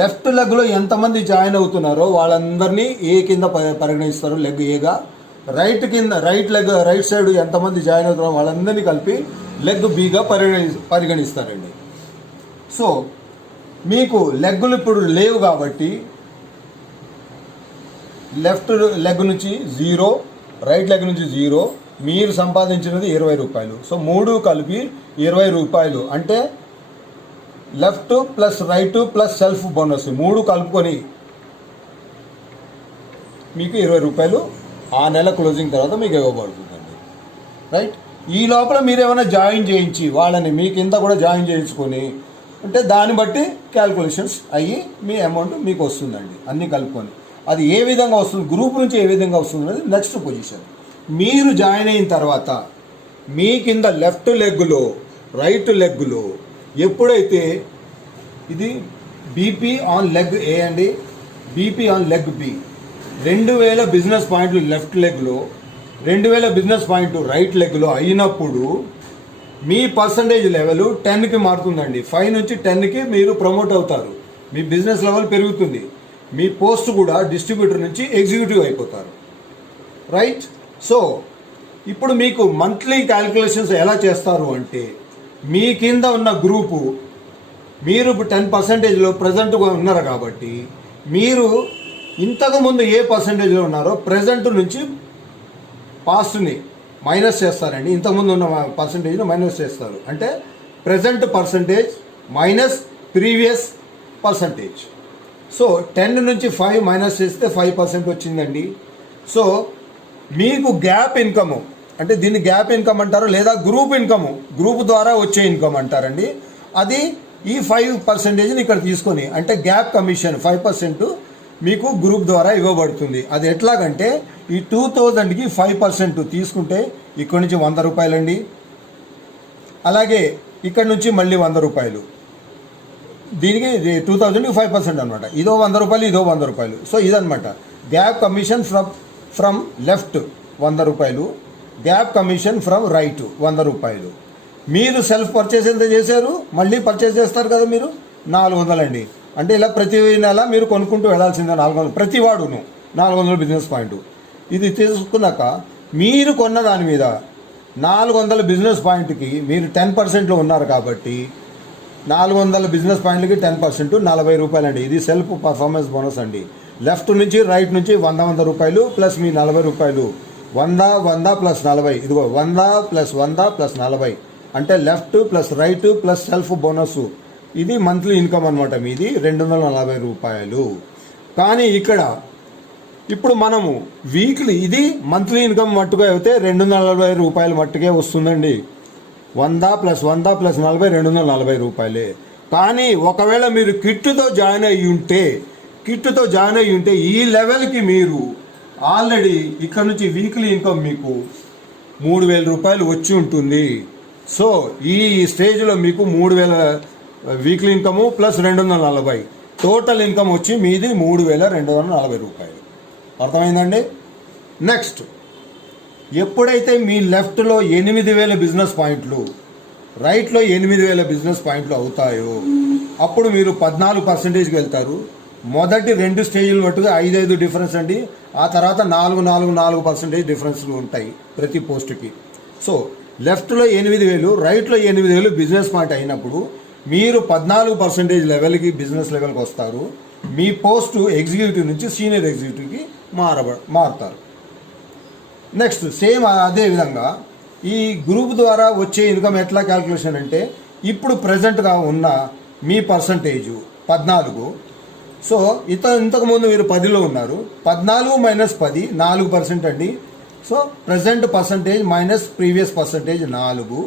లెఫ్ట్ లెగ్లో ఎంతమంది జాయిన్ అవుతున్నారో వాళ్ళందరినీ ఏ కింద పరిగణిస్తారు, లెగ్ ఏగా. రైట్ లెగ్ రైట్ సైడ్ ఎంతమంది జాయిన్ అవుతున్నారో వాళ్ళందరినీ కలిపి లెగ్ బిగా పరిగణిస్తారండి. సో మీకు లెగ్గులు ఇప్పుడు లేవు కాబట్టి లెఫ్ట్ లెగ్ నుంచి 0, రైట్ లెగ్ నుంచి 0, మీరు సంపాదించినది 20 రూపాయలు. సో 3 కలిపి 20 రూపాయలు అంటే left plus right plus self bonus 3 కలుపుకొని మీకు 20 రూపాయలు ఆ నెల క్లోజింగ్ తర్వాత మీకు ఇవ్వబడుతుందండి. రైట్. ఈ లోపల మీరు ఏమైనా జాయిన్ చేయించి వాళ్ళని మీ కింద కూడా జాయిన్ చేయించుకొని అంటే దాన్ని బట్టి క్యాల్కులేషన్స్ అయ్యి మీ అమౌంట్ మీకు వస్తుందండి అన్నీ కలుపుకొని. అది ఏ విధంగా వస్తుంది, గ్రూప్ నుంచి ఏ విధంగా వస్తుంది అనేది నెక్స్ట్ పొజిషన్. మీరు జాయిన్ అయిన తర్వాత మీ కింద లెఫ్ట్ లెగ్లో రైట్ లెగ్లో ఎప్పుడైతే ఇది బీపీ ఆన్ లెగ్ ఏ అండి, BP on leg B 2000 business పాయింట్లు లెఫ్ట్ లెగ్లో, 2000 బిజినెస్ పాయింట్ రైట్ లెగ్లో అయినప్పుడు మీ పర్సంటేజ్ లెవెల్ 10కి మారుతుందండి. 5 నుంచి 10కి మీరు ప్రమోట్ అవుతారు. మీ బిజినెస్ లెవెల్ పెరుగుతుంది. మీ పోస్ట్ కూడా డిస్ట్రిబ్యూటర్ నుంచి ఎగ్జిక్యూటివ్ అయిపోతారు. రైట్. సో ఇప్పుడు మీకు మంత్లీ క్యాలిక్యులేషన్స్ ఎలా చేస్తారు అంటే మీ కింద ఉన్న గ్రూపు మీరు 10%లో ప్రజెంట్గా ఉన్నారు కాబట్టి మీరు ఇంతకుముందు ఏ పర్సంటేజ్లో ఉన్నారో ప్రజెంట్ నుంచి పాస్ట్ని మైనస్ చేస్తారండి. ఇంతకుముందు ఉన్న పర్సంటేజ్ని మైనస్ చేస్తారు. అంటే present percentage minus previous percentage. So 10 నుంచి 5 మైనస్ చేస్తే 5% వచ్చిందండి. సో మీకు గ్యాప్ ఇన్కమ్ అంటే దీన్ని గ్యాప్ ఇన్కమ్ అంటారు, లేదా గ్రూప్ ఇన్కమ్, గ్రూప్ ద్వారా వచ్చే ఇన్కమ్ అంటారండి. అది ఈ 5%ని ఇక్కడ తీసుకొని, అంటే గ్యాప్ కమిషన్ 5% మీకు గ్రూప్ ద్వారా ఇవ్వబడుతుంది. అది ఎట్లాగంటే ఈ 2000కి 5% తీసుకుంటే ఇక్కడ నుంచి 100 రూపాయలండి, అలాగే ఇక్కడ నుంచి మళ్ళీ 100 రూపాయలు, దీనికి 2000కి 5% అనమాట. ఇదో 100 రూపాయలు, ఇదో 100 రూపాయలు. సో ఇదనమాట గ్యాప్ కమిషన్ ఫ్రమ్ లెఫ్ట్ 100 రూపాయలు, గ్యాప్ కమిషన్ ఫ్రమ్ రైట్ 100 రూపాయలు. మీరు సెల్ఫ్ పర్చేస్ ఎంత చేశారు, మళ్ళీ పర్చేస్ చేస్తారు కదా మీరు, 400 అండి. అంటే ఇలా ప్రతి నెల మీరు కొనుక్కుంటూ వెళ్ళాల్సిందే 400, ప్రతి వాడును 400 బిజినెస్ పాయింట్. ఇది తీసుకున్నాక మీరు కొన్న దాని మీద 400 బిజినెస్ పాయింట్కి మీరు 10%లో ఉన్నారు కాబట్టి 400 బిజినెస్ పాయింట్లకి 10% 40 రూపాయలండి. ఇది సెల్ఫ్ పర్ఫార్మెన్స్ బోనస్ అండి. లెఫ్ట్ నుంచి రైట్ నుంచి 100 రూపాయలు ప్లస్ మీ 40 రూపాయలు, 100 ప్లస్ 40, ఇదిగో 100 ప్లస్ 100 ప్లస్ 40, అంటే left plus right plus self bonus. ఇది మంత్లీ ఇన్కమ్ అనమాట మీది 240 రూపాయలు. కానీ ఇక్కడ ఇప్పుడు మనము వీక్లీ, ఇది మంత్లీ ఇన్కమ్ మట్టుగా అయితే 240 రూపాయలు మట్టుకే వస్తుందండి. 100 ప్లస్ 100 ప్లస్ 40 240 రూపాయలే. కానీ ఒకవేళ మీరు కిట్టుతో జాయిన్ అయ్యి ఉంటే ఈ లెవెల్కి మీరు ఆల్రెడీ ఇక్కడ నుంచి వీక్లీ ఇన్కమ్ మీకు 3000 రూపాయలు వచ్చి ఉంటుంది. సో ఈ స్టేజ్లో మీకు 3000 weekly income plus 240, total income వచ్చి మీది 3240 రూపాయలు. అర్థమైందండి? నెక్స్ట్, ఎప్పుడైతే మీ లెఫ్ట్లో 8000 బిజినెస్ పాయింట్లు, రైట్లో 8000 బిజినెస్ పాయింట్లు అవుతాయో అప్పుడు మీరు 14%కి వెళ్తారు. మొదటి 2 స్టేజ్లు మట్టుగా 5 డిఫరెన్స్ అండి. ఆ తర్వాత 4% డిఫరెన్స్లు ఉంటాయి ప్రతి పోస్టుకి. సో లెఫ్ట్లో 8000, రైట్లో 8000 బిజినెస్ పాయింట్ అయినప్పుడు మీరు 14% లెవెల్కి, బిజినెస్ లెవెల్కి వస్తారు. మీ పోస్టు ఎగ్జిక్యూటివ్ నుంచి సీనియర్ ఎగ్జిక్యూటివ్కి మారుతారు. నెక్స్ట్ సేమ్ అదే విధంగా ఈ గ్రూప్ ద్వారా వచ్చే ఇన్కమ్ ఎట్లా క్యాల్కులేషన్ అంటే, ఇప్పుడు ప్రజెంట్గా ఉన్న మీ పర్సంటేజు 14. సో ఇంతకుముందు మీరు 10లో ఉన్నారు, 14 మైనస్ 10 4% అండి. So present percentage minus previous percentage 4.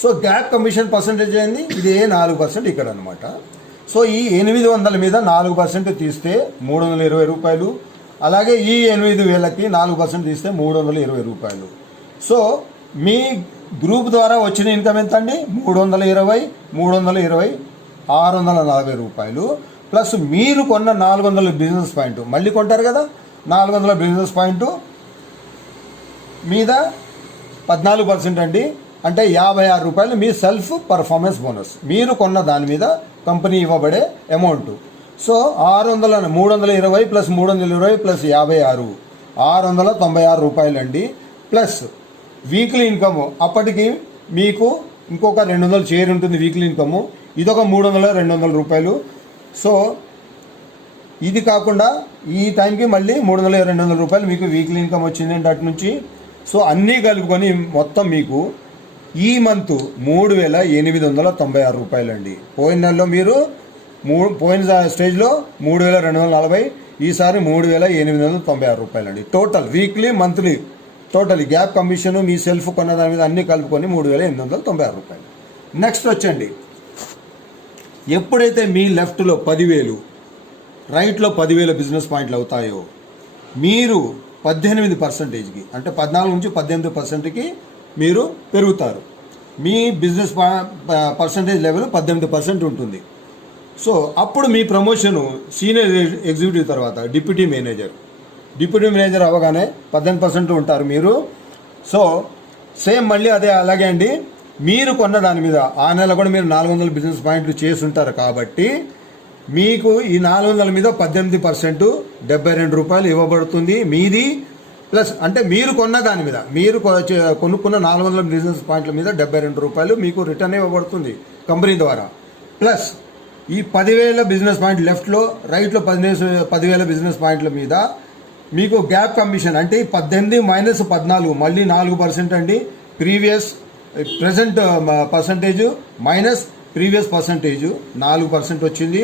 So gap commission percentage అయింది, ఇదే 4% ఇక్కడ అనమాట. సో ఈ 800 మీద 4% తీస్తే 320 రూపాయలు, అలాగే ఈ 8000కి 4% తీస్తే 320 రూపాయలు. సో మీ గ్రూప్ ద్వారా వచ్చిన ఇన్కమ్ ఎంత అండి? 320 640 రూపాయలు. ప్లస్ మీరు కొన్న 400 బిజినెస్ పాయింట్, మళ్ళీ కొంటారు కదా, 400 బిజినెస్ పాయింట్ మీద 14% అండి, అంటే 56 రూపాయలు మీ సెల్ఫ్ పర్ఫార్మెన్స్ బోనస్, మీరు కొన్న దాని మీద కంపెనీ ఇవ్వబడే అమౌంట్. సో 320 ప్లస్ 320 ప్లస్ 56 696 రూపాయలండి. ప్లస్ వీక్లీ ఇన్కమ్ అప్పటికి మీకు ఇంకొక 200 చేరి ఉంటుంది వీక్లీ ఇన్కమ్, ఇదొక 200 రూపాయలు. సో ఇది కాకుండా ఈ టైంకి మళ్ళీ 200 రూపాయలు మీకు వీక్లీ ఇన్కమ్ వచ్చిందండి అటు నుంచి. సో అన్నీ కలుపుకొని మొత్తం మీకు ఈ మంత్ 3896 రూపాయలండి. పోయిన నెలలో మీరు పోయిన స్టేజ్లో 3240, ఈసారి 3896 రూపాయలండి. Total weekly monthly total gap commission మీ సెల్ఫ్ కొన్న దాని మీద అన్నీ కలుపుకొని 3896 రూపాయలు. నెక్స్ట్ వచ్చండి, ఎప్పుడైతే మీ లెఫ్ట్లో 10,000 రైట్లో 10,000 బిజినెస్ పాయింట్లు అవుతాయో మీరు 18%కి, అంటే 14 నుంచి 18%కి మీరు పెరుగుతారు. మీ బిజినెస్ పర్సంటేజ్ లెవెల్ 18% ఉంటుంది. సో అప్పుడు మీ ప్రమోషను సీనియర్ ఎగ్జిక్యూటివ్ తర్వాత డిప్యూటీ మేనేజర్ అవ్వగానే 18% ఉంటారు మీరు. సో సేమ్ మళ్ళీ అలాగే అండి, మీరు కొన్న దాని మీద ఆ నెల కూడా మీరు 400 బిజినెస్ పాయింట్లు చేసి ఉంటారు కాబట్టి మీకు ఈ 400 మీద 18% 72 రూపాయలు ఇవ్వబడుతుంది మీది. ప్లస్ అంటే మీరు కొన్న దాని మీద, మీరు కొనుక్కున్న 400 బిజినెస్ పాయింట్ల మీద 72 రూపాయలు మీకు రిటర్న్ ఇవ్వబడుతుంది కంపెనీ ద్వారా. ప్లస్ ఈ 10,000 బిజినెస్ పాయింట్ లెఫ్ట్లో, రైట్లో 10,000 బిజినెస్ పాయింట్ల మీద మీకు గ్యాప్ కమిషన్ అంటే 18 మైనస్ 14 మళ్ళీ 4% అండి. Present percentage minus previous percentage 4% వచ్చింది.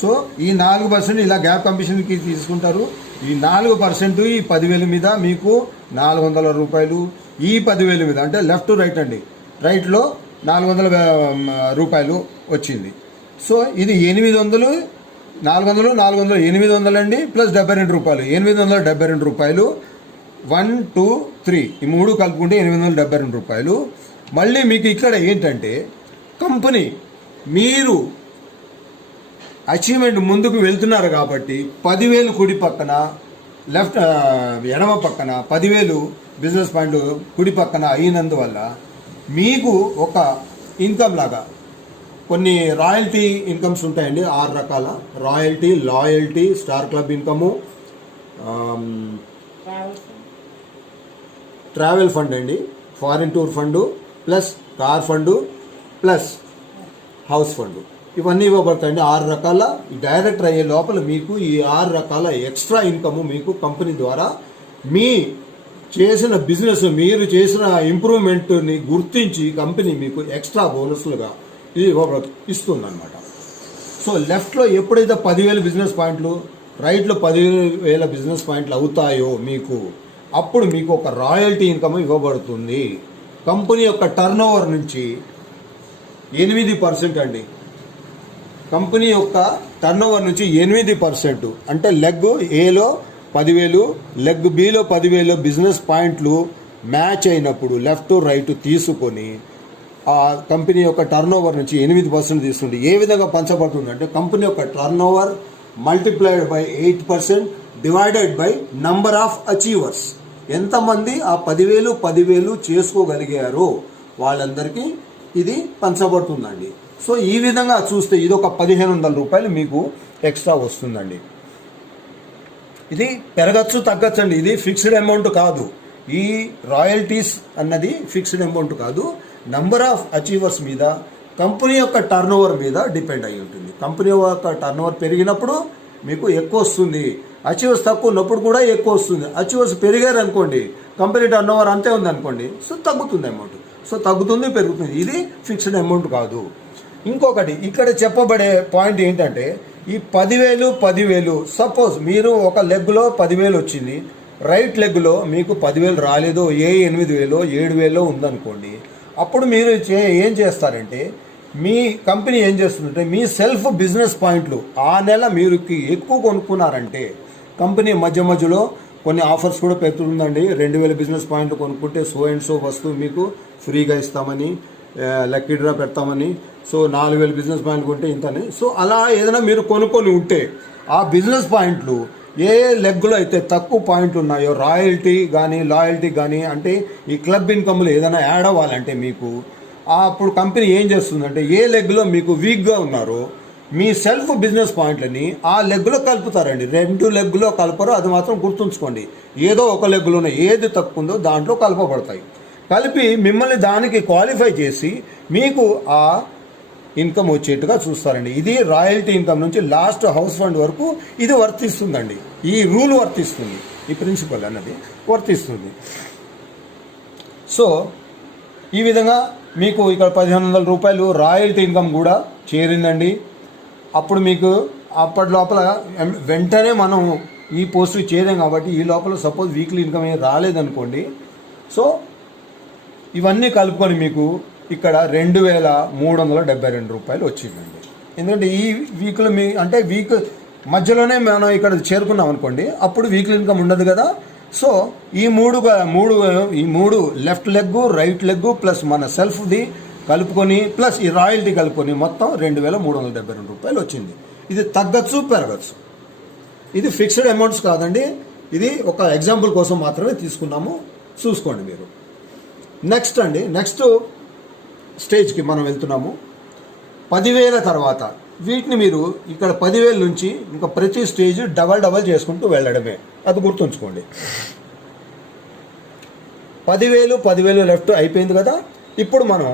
సో ఈ 4% ఇలా గ్యాప్ కమిషన్కి తీసుకుంటారు. ఈ 4% ఈ 10,000 మీద మీకు 400 రూపాయలు, ఈ 10,000 మీద అంటే లెఫ్ట్ రైట్ అండి, రైట్లో 400 రూపాయలు వచ్చింది. సో ఇది 800, 400, 400, 800 అండి, ప్లస్ 72 రూపాయలు, 872 రూపాయలు. 1, 2, 3 ఈ 3 కలుపుకుంటే 872 రూపాయలు. మళ్ళీ మీకు ఇక్కడ ఏంటంటే కంపెనీ మీరు అచీవ్మెంట్ ముందుకు వెళ్తున్నారు కాబట్టి 10,000 కుడి పక్కన లెఫ్ట్ ఎడమ పక్కన 10,000 బిజినెస్ పాయింట్లు కుడి పక్కన అయినందువల్ల మీకు ఒక ఇన్కమ్ లాగా కొన్ని రాయల్టీ ఇన్కమ్స్ ఉంటాయండి. 6 రకాల royalty, loyalty, star club income, travel fund అండి, foreign tour fund, plus car fund, plus house fund, ఇవన్నీ ఇవ్వబడతాయండి. 6 రకాల డైరెక్టర్ అయ్యే లోపల మీకు ఈ 6 రకాల ఎక్స్ట్రా ఇన్కమ్ మీకు కంపెనీ ద్వారా మీ చేసిన బిజినెస్, మీరు చేసిన ఇంప్రూవ్మెంట్ని గుర్తించి కంపెనీ మీకు ఎక్స్ట్రా బోనస్లుగా ఇది ఇస్తుందన్నమాట. సో లెఫ్ట్లో ఎప్పుడైతే 10,000 బిజినెస్ పాయింట్లు, రైట్లో 10,000 బిజినెస్ పాయింట్లు అవుతాయో మీకు అప్పుడు మీకు ఒక రాయల్టీ ఇన్కమ్ ఇవ్వబడుతుంది. కంపెనీ యొక్క టర్న్ ఓవర్ నుంచి 8% అండి. కంపెనీ యొక్క టర్న్ ఓవర్ నుంచి 8% అంటే లెగ్ ఏలో 10,000, లెగ్ బిలో 10,000 బిజినెస్ పాయింట్లు మ్యాచ్ అయినప్పుడు లెఫ్ట్ రైట్ తీసుకొని ఆ కంపెనీ యొక్క టర్న్ ఓవర్ నుంచి 8% తీసుకుంటే ఏ విధంగా పంచబడుతుంది అంటే కంపెనీ యొక్క turn over multiplied by 8% divided by number of achievers. ఎంతమంది ఆ 10,000 చేసుకోగలిగారో వాళ్ళందరికీ ఇది పంచబడుతుందండి. సో ఈ విధంగా చూస్తే ఇది ఒక 1,500 రూపాయలు మీకు ఎక్స్ట్రా వస్తుందండి. ఇది పెరగచ్చు తగ్గచ్చు అండి, ఇది ఫిక్స్డ్ అమౌంట్ కాదు. ఈ రాయల్టీస్ అన్నది ఫిక్స్డ్ అమౌంట్ కాదు, నంబర్ ఆఫ్ అచీవర్స్ మీద, కంపెనీ యొక్క టర్న్ ఓవర్ మీద డిపెండ్ అయి ఉంటుంది. కంపెనీ యొక్క టర్న్ ఓవర్ పెరిగినప్పుడు మీకు ఎక్కువ వస్తుంది, అచీవర్స్ తక్కువ ఉన్నప్పుడు కూడా ఎక్కువ వస్తుంది. అచీవర్స్ పెరిగారు అనుకోండి, కంపెనీ టర్న్ ఓవర్ అంతే ఉంది అనుకోండి, సో తగ్గుతుంది అమౌంట్. సో తగ్గుతుంది పెరుగుతుంది, ఇది ఫిక్స్డ్ అమౌంట్ కాదు. ఇంకొకటి ఇక్కడ చెప్పబడే పాయింట్ ఏంటంటే ఈ 10,000 సపోజ్ మీరు ఒక లెగ్లో 10,000 వచ్చింది, రైట్ లెగ్లో మీకు 10,000 రాలేదో, 8,000, 7,000 ఉందనుకోండి, అప్పుడు మీరు ఏం చేస్తారంటే మీ కంపెనీ ఏం చేస్తుందంటే మీ సెల్ఫ్ బిజినెస్ పాయింట్లు ఆ నెల మీరు ఎక్కువ కొనుక్కున్నారంటే కంపెనీ మధ్యలో కొన్ని ఆఫర్స్ కూడా పెడుతుందండి. 2,000 బిజినెస్ పాయింట్లు కొనుక్కుంటే సో అండ్ సో వస్తువు మీకు ఫ్రీగా ఇస్తామని, లక్కీ డ్రా పెడతామని, సో 4,000 బిజినెస్ పాయింట్లు కొంటే ఇంతని. సో అలా ఏదైనా మీరు కొనుక్కొని ఉంటే ఆ బిజినెస్ పాయింట్లు ఏ లెగ్లో అయితే తక్కువ పాయింట్లు ఉన్నాయో, రాయల్టీ కానీ లాయల్టీ కానీ అంటే ఈ క్లబ్ ఇన్కమ్లు ఏదైనా యాడ్ అవ్వాలంటే మీకు అప్పుడు కంపెనీ ఏం చేస్తుందంటే ఏ లెగ్లో మీకు వీక్గా ఉన్నారో మీ సెల్ఫ్ బిజినెస్ పాయింట్లని ఆ లెగ్లో కలుపుతారండి. 2 లెగ్లో కలపరు, అది మాత్రం గుర్తుంచుకోండి. ఏదో ఒక లెగ్లోనే ఏది తక్కువ ఉందో దాంట్లో కలపబడతాయి. కలిపి మిమ్మల్ని దానికి క్వాలిఫై చేసి మీకు ఆ ఇన్కమ్ వచ్చేట్టుగా చూస్తారండి. ఇది రాయల్టీ ఇన్కమ్ నుంచి లాస్ట్ హౌస్ ఫండ్ వరకు ఇది వర్తిస్తుందండి. ఈ రూల్ వర్తిస్తుంది, ఈ ప్రిన్సిపల్ అన్నది వర్తిస్తుంది. సో ఈ విధంగా మీకు ఇక్కడ 1,500 రూపాయలు రాయల్టీ ఇన్కమ్ కూడా చేరిందండి. అప్పుడు మీకు అప్పటి లోపల వెంటనే మనం ఈ పోస్ట్కి చేరాం కాబట్టి ఈ లోపల సపోజ్ వీక్లీ ఇన్కమ్ ఏం రాలేదనుకోండి, సో ఇవన్నీ కలుపుకొని మీకు ఇక్కడ 2,372 రూపాయలు వచ్చిందండి. ఎందుకంటే ఈ వీక్లో మీ అంటే వీక్ మధ్యలోనే మనం ఇక్కడ చేరుకున్నాం అనుకోండి, అప్పుడు వీక్లీ ఇన్కమ్ ఉండదు కదా. సో ఈ మూడు left leg, right leg plus మన సెల్ఫ్ది కలుపుకొని ప్లస్ ఈ రాయల్టీ కలుపుకొని మొత్తం 2,372 రూపాయలు వచ్చింది. ఇది తగ్గచ్చు పెరగచ్చు, ఇది ఫిక్స్డ్ అమౌంట్స్ కాదండి. ఇది ఒక ఎగ్జాంపుల్ కోసం మాత్రమే తీసుకున్నాము, చూసుకోండి మీరు. నెక్స్ట్ స్టేజ్కి మనం వెళ్తున్నాము. 10,000 తర్వాత వీటిని మీరు ఇక్కడ 10,000 నుంచి ఇంకా ప్రతి స్టేజ్ డబల్ చేసుకుంటూ వెళ్ళడమే, అది గుర్తుంచుకోండి. 10,000 లెఫ్ట్ అయిపోయింది కదా. ఇప్పుడు మనం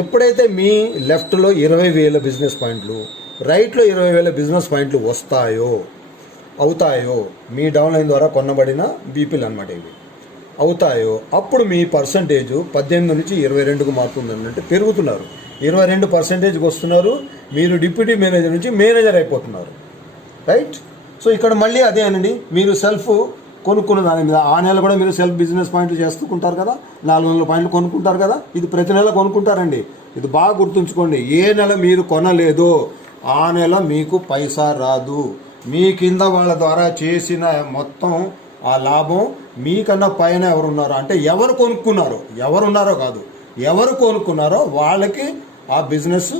ఎప్పుడైతే మీ లెఫ్ట్లో 20,000 బిజినెస్ పాయింట్లు, రైట్లో 20,000 బిజినెస్ పాయింట్లు అవుతాయో మీ డౌన్లైన్ ద్వారా కొనబడిన బీపీలు అనమాట ఇవి అవుతాయో, అప్పుడు మీ పర్సంటేజ్ 18 నుంచి 22కు మారుతుందని, అంటే పెరుగుతున్నారు. 22% వస్తున్నారు, మీరు డిప్యూటీ మేనేజర్ నుంచి మేనేజర్ అయిపోతున్నారు, రైట్. సో ఇక్కడ మళ్ళీ అదే అనండి, మీరు సెల్ఫ్ కొనుక్కున్న దాని మీద ఆ నెల కూడా మీరు సెల్ఫ్ బిజినెస్ పాయింట్లు చేస్తుంటారు కదా, 400 పాయింట్లు కొనుక్కుంటారు కదా, ఇది ప్రతి నెల కొనుక్కుంటారండి. ఇది బాగా గుర్తుంచుకోండి. ఏ నెల మీరు కొనలేదో ఆ నెల మీకు పైసా రాదు. మీ కింద వాళ్ళ ద్వారా చేసిన మొత్తం ఆ లాభం మీకన్నా పైన ఎవరున్నారో, అంటే ఎవరు కొనుక్కున్నారో, ఎవరున్నారో కాదు, ఎవరు కొనుక్కున్నారో వాళ్ళకి ఆ బిజినెస్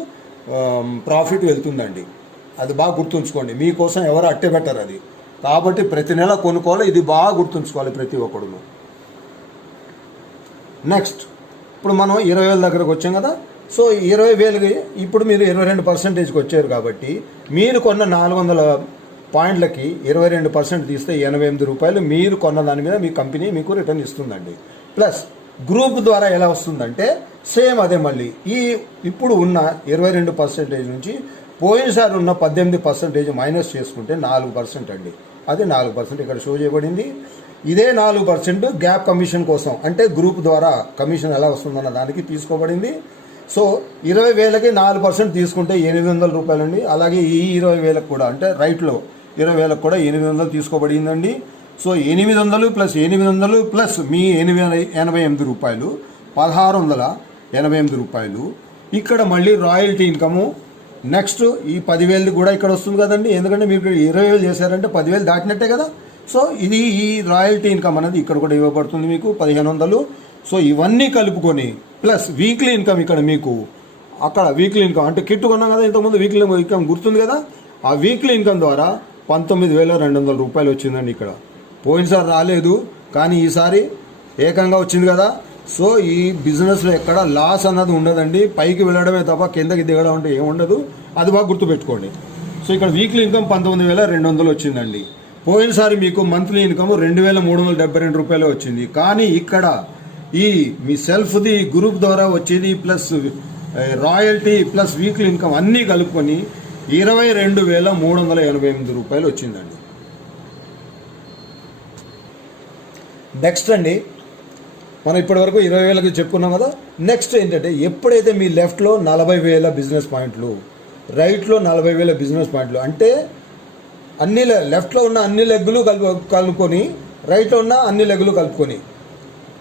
ప్రాఫిట్ వెళ్తుందండి. అది బాగా గుర్తుంచుకోండి. మీకోసం ఎవరు అట్టే పెట్టరు అది. కాబట్టి ప్రతి నెల కొనుక్కోవాలి. ఇది బాగా గుర్తుంచుకోవాలి ప్రతి ఒక్కడును. నెక్స్ట్, ఇప్పుడు మనం 20,000 దగ్గరకు వచ్చాం కదా. సో 20,000కి ఇప్పుడు మీరు 22%కి వచ్చారు కాబట్టి మీరు కొన్న 400 పాయింట్లకి 22% తీస్తే 88 రూపాయలు మీరు కొన్న దాని మీద మీ కంపెనీ మీకు రిటర్న్ ఇస్తుందండి. ప్లస్ గ్రూప్ ద్వారా ఎలా వస్తుందంటే సేమ్ అదే మళ్ళీ ఇప్పుడు ఉన్న 22% నుంచి పోయినసారి ఉన్న 18% మైనస్ చేసుకుంటే 4% అండి. అది 4% ఇక్కడ షో చేయబడింది. ఇదే 4% గ్యాప్ కమిషన్ కోసం, అంటే గ్రూప్ ద్వారా కమిషన్ ఎలా వస్తుందన్న దానికి తీసుకోబడింది. సో 20,000కి 4% తీసుకుంటే 800 రూపాయలండి. అలాగే ఈ 20,000కి కూడా, అంటే రైట్లో 20,000కి కూడా 800 తీసుకోబడిందండి. సో 800 ప్లస్ 800 ప్లస్ మీ 88 రూపాయలు 1,688 రూపాయలు. ఇక్కడ మళ్ళీ రాయల్టీ ఇన్కము నెక్స్ట్ ఈ 10,000 కూడా ఇక్కడ వస్తుంది కదండి. ఎందుకంటే మీరు 20,000 చేశారంటే 10,000 దాటినట్టే కదా. సో ఇది ఈ రాయల్టీ ఇన్కమ్ అనేది ఇక్కడ కూడా ఇవ్వబడుతుంది మీకు 1,500. సో ఇవన్నీ కలుపుకొని ప్లస్ వీక్లీ ఇన్కమ్ ఇక్కడ మీకు అక్కడ వీక్లీ ఇన్కమ్ అంటే కిట్టు కొన్నాం కదా ఇంతకుముందు, వీక్లీ ఇన్కమ్ గుర్తుంది కదా. ఆ వీక్లీ ఇన్కమ్ ద్వారా 19,200 రూపాయలు వచ్చిందండి. ఇక్కడ పోయినసారి రాలేదు కానీ ఈసారి ఏకంగా వచ్చింది కదా. సో ఈ బిజినెస్లో ఎక్కడ లాస్ అన్నది ఉండదండి. పైకి వెళ్ళడమే తప్ప కిందకి దిగడం అంటే ఏముండదు. అది బాగా గుర్తుపెట్టుకోండి. సో ఇక్కడ వీక్లీ ఇన్కమ్ 19,200 వచ్చిందండి. పోయినసారి మీకు మంత్లీ ఇన్కమ్ 2,372 రూపాయలు వచ్చింది. కానీ ఇక్కడ ఈ మీ సెల్ఫ్ది గ్రూప్ ద్వారా వచ్చేది plus royalty plus weekly income అన్నీ కలుపుకొని 22,388 రూపాయలు వచ్చిందండి. నెక్స్ట్ అండి, మనం ఇప్పటి వరకు 20,000కి చెప్పుకున్నాం కదా. నెక్స్ట్ ఏంటంటే ఎప్పుడైతే మీ లెఫ్ట్లో 40,000 బిజినెస్ పాయింట్లు, రైట్లో 40,000 బిజినెస్ పాయింట్లు, అంటే అన్ని లెఫ్ట్లో ఉన్న అన్ని లెగ్గులు కలుపుకొని రైట్లో ఉన్న అన్ని లెగ్గులు కలుపుకొని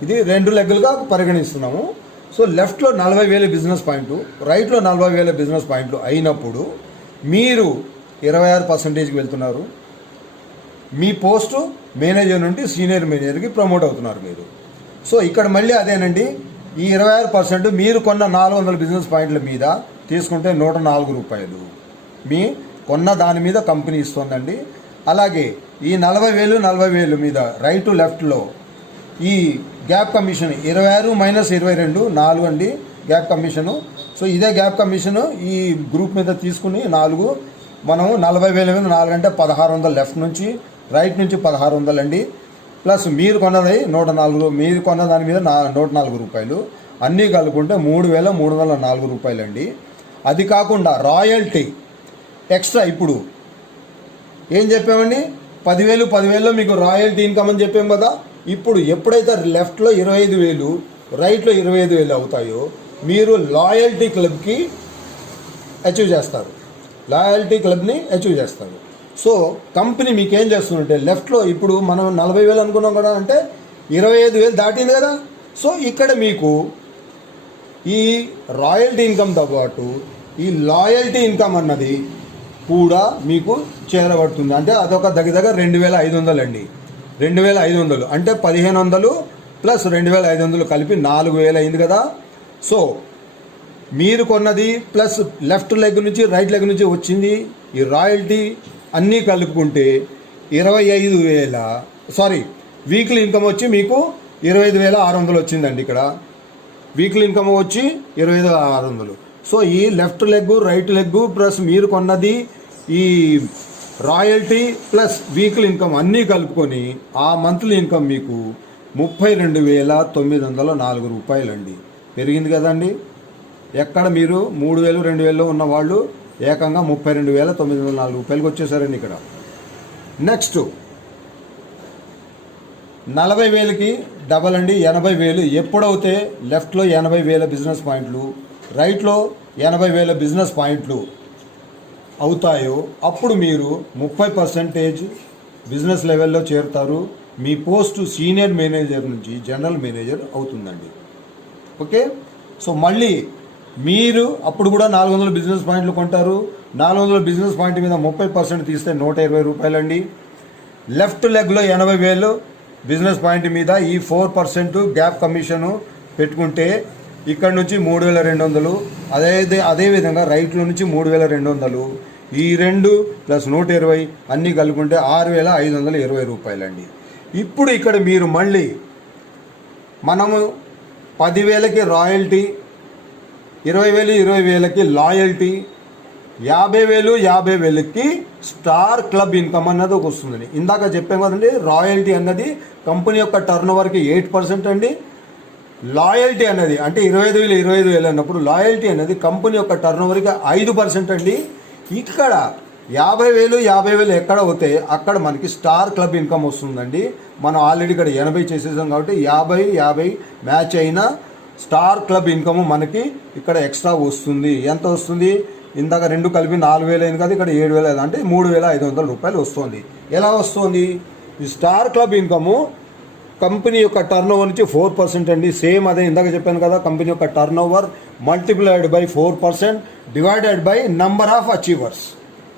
ఇది 2 లెగ్గులుగా పరిగణిస్తున్నాము. సో లెఫ్ట్లో 40,000 బిజినెస్ పాయింట్లు, రైట్లో 40,000 బిజినెస్ పాయింట్లు అయినప్పుడు మీరు 26%కి వెళ్తున్నారు. మీ పోస్టు మేనేజర్ నుండి సీనియర్ మేనేజర్కి ప్రమోట్ అవుతున్నారు మీరు. సో ఇక్కడ మళ్ళీ అదేనండి, ఈ 26% మీరు కొన్న 400 బిజినెస్ పాయింట్ల మీద తీసుకుంటే 104 రూపాయలు మీ కొన్న దాని మీద కంపెనీ ఇస్తుందండి. అలాగే ఈ 40,000 మీద రైట్ లెఫ్ట్లో ఈ గ్యాప్ కమిషన్ 26 మైనస్ 22 4 అండి గ్యాప్ కమిషను. సో ఇదే గ్యాప్ కమిషను ఈ గ్రూప్ మీద తీసుకుని 4 మనం 40,000 మీద 4 అంటే 1,600 లెఫ్ట్ నుంచి, రైట్ నుంచి 1,600 అండి. ప్లస్ మీరు కొన్నది 104, మీరు కొన్న దాని మీద 104 రూపాయలు, అన్నీ కలుపుకుంటే 3,304 రూపాయలు అండి. అది కాకుండా రాయల్టీ ఎక్స్ట్రా ఇప్పుడు ఏం చెప్పామండి, 10,000లో మీకు రాయల్టీ ఇన్కమ్ అని చెప్పాం కదా. ఇప్పుడు ఎప్పుడైతే లెఫ్ట్లో 25,000 రైట్లో 25,000 అవుతాయో మీరు లాయల్టీ క్లబ్కి అచీవ్ చేస్తారు, లాయల్టీ క్లబ్ని అచీవ్ చేస్తారు. సో కంపెనీ మీకు ఏం చేస్తుందంటే లెఫ్ట్లో ఇప్పుడు మనం 40,000 అనుకున్నాం కదా, అంటే 25,000 దాటింది కదా. సో ఇక్కడ మీకు ఈ రాయల్టీ ఇన్కమ్తో పాటు ఈ లాయల్టీ ఇన్కమ్ అన్నది కూడా మీకు చేరబడుతుంది. అంటే అదొక దగ్గర 2,500 అండి. 2,500 అంటే 1,500 ప్లస్ 2,500 కలిపి 4,000 అయింది కదా. సో మీరు కొన్నది ప్లస్ లెఫ్ట్ లెగ్ నుంచి రైట్ లెగ్ నుంచి వచ్చింది ఈ రాయల్టీ అన్నీ కలుపుకుంటే 25,000 వీక్లీ ఇన్కమ్ వచ్చి మీకు 25,600 వచ్చిందండి. ఇక్కడ వీక్లీ ఇన్కమ్ వచ్చి 25,600. సో ఈ left leg right leg plus మీరు కొన్నది ఈ రాయల్టీ ప్లస్ వీక్లీ ఇన్కమ్ అన్నీ కలుపుకొని ఆ మంత్లీ ఇన్కమ్ మీకు 32,904 రూపాయలు అండి. పెరిగింది కదండి. ఎక్కడ మీరు 3,000 2,000లో ఉన్న వాళ్ళు ఏకంగా 32,904 రూపాయలకి వచ్చేసారండి ఇక్కడ. నెక్స్ట్ 40,000కి డబల్ అండి, 80,000. ఎప్పుడైతే లెఫ్ట్లో 80,000 బిజినెస్ పాయింట్లు, రైట్లో 80,000 బిజినెస్ పాయింట్లు అవుతాయో అప్పుడు మీరు 30% బిజినెస్ లెవెల్లో చేరుతారు. మీ పోస్ట్ సీనియర్ మేనేజర్ నుంచి జనరల్ మేనేజర్ అవుతుందండి. ఓకే, సో మళ్ళీ మీరు అప్పుడు కూడా 400 బిజినెస్ పాయింట్లు కొంటారు. 400 బిజినెస్ పాయింట్ మీద 30% తీస్తే 120 రూపాయలండి. లెఫ్ట్ లెగ్లో 80,000 బిజినెస్ పాయింట్ మీద ఈ 4% గ్యాప్ కమిషను పెట్టుకుంటే ఇక్కడ నుంచి 3,200. అదేవిధంగా రైట్లో నుంచి 3,200. ఈ 2 ప్లస్ 120 అన్నీ కలుపుకుంటే 6,520 రూపాయలండి. ఇప్పుడు ఇక్కడ మీరు మళ్ళీ మనము 10,000కి రాయల్టీ, 20,000కి లాయల్టీ, 50,000కి స్టార్ క్లబ్ ఇన్కమ్ అన్నది ఒక వస్తుందండి. ఇందాక చెప్పాం కదండి, రాయల్టీ అన్నది కంపెనీ యొక్క టర్న్ ఓవర్కి 8% అండి. లాయల్టీ అన్నది అంటే 25,000 అన్నప్పుడు లాయల్టీ అనేది కంపెనీ యొక్క టర్న్ ఓవర్కి 5% అండి. ఇక్కడ 50,000 ఎక్కడ అవుతాయి అక్కడ మనకి స్టార్ క్లబ్ ఇన్కమ్ వస్తుందండి. మనం ఆల్రెడీ ఇక్కడ 80 చేసేసాం కాబట్టి 50 మ్యాచ్ అయిన స్టార్ క్లబ్ ఇన్కమ్ మనకి ఇక్కడ ఎక్స్ట్రా వస్తుంది. ఎంత వస్తుంది? ఇందాక 2 కలిపి 4,000 అయింది కదా, ఇక్కడ 7,000 అంటే 3,500 రూపాయలు వస్తుంది. ఎలా వస్తుంది? ఈ స్టార్ క్లబ్ ఇన్కము కంపెనీ యొక్క టర్న్ ఓవర్ నుంచి 4% అండి. సేమ్ అదే ఇందాక చెప్పాను కదా, కంపెనీ యొక్క turn over multiplied by 4% divided by number of achievers.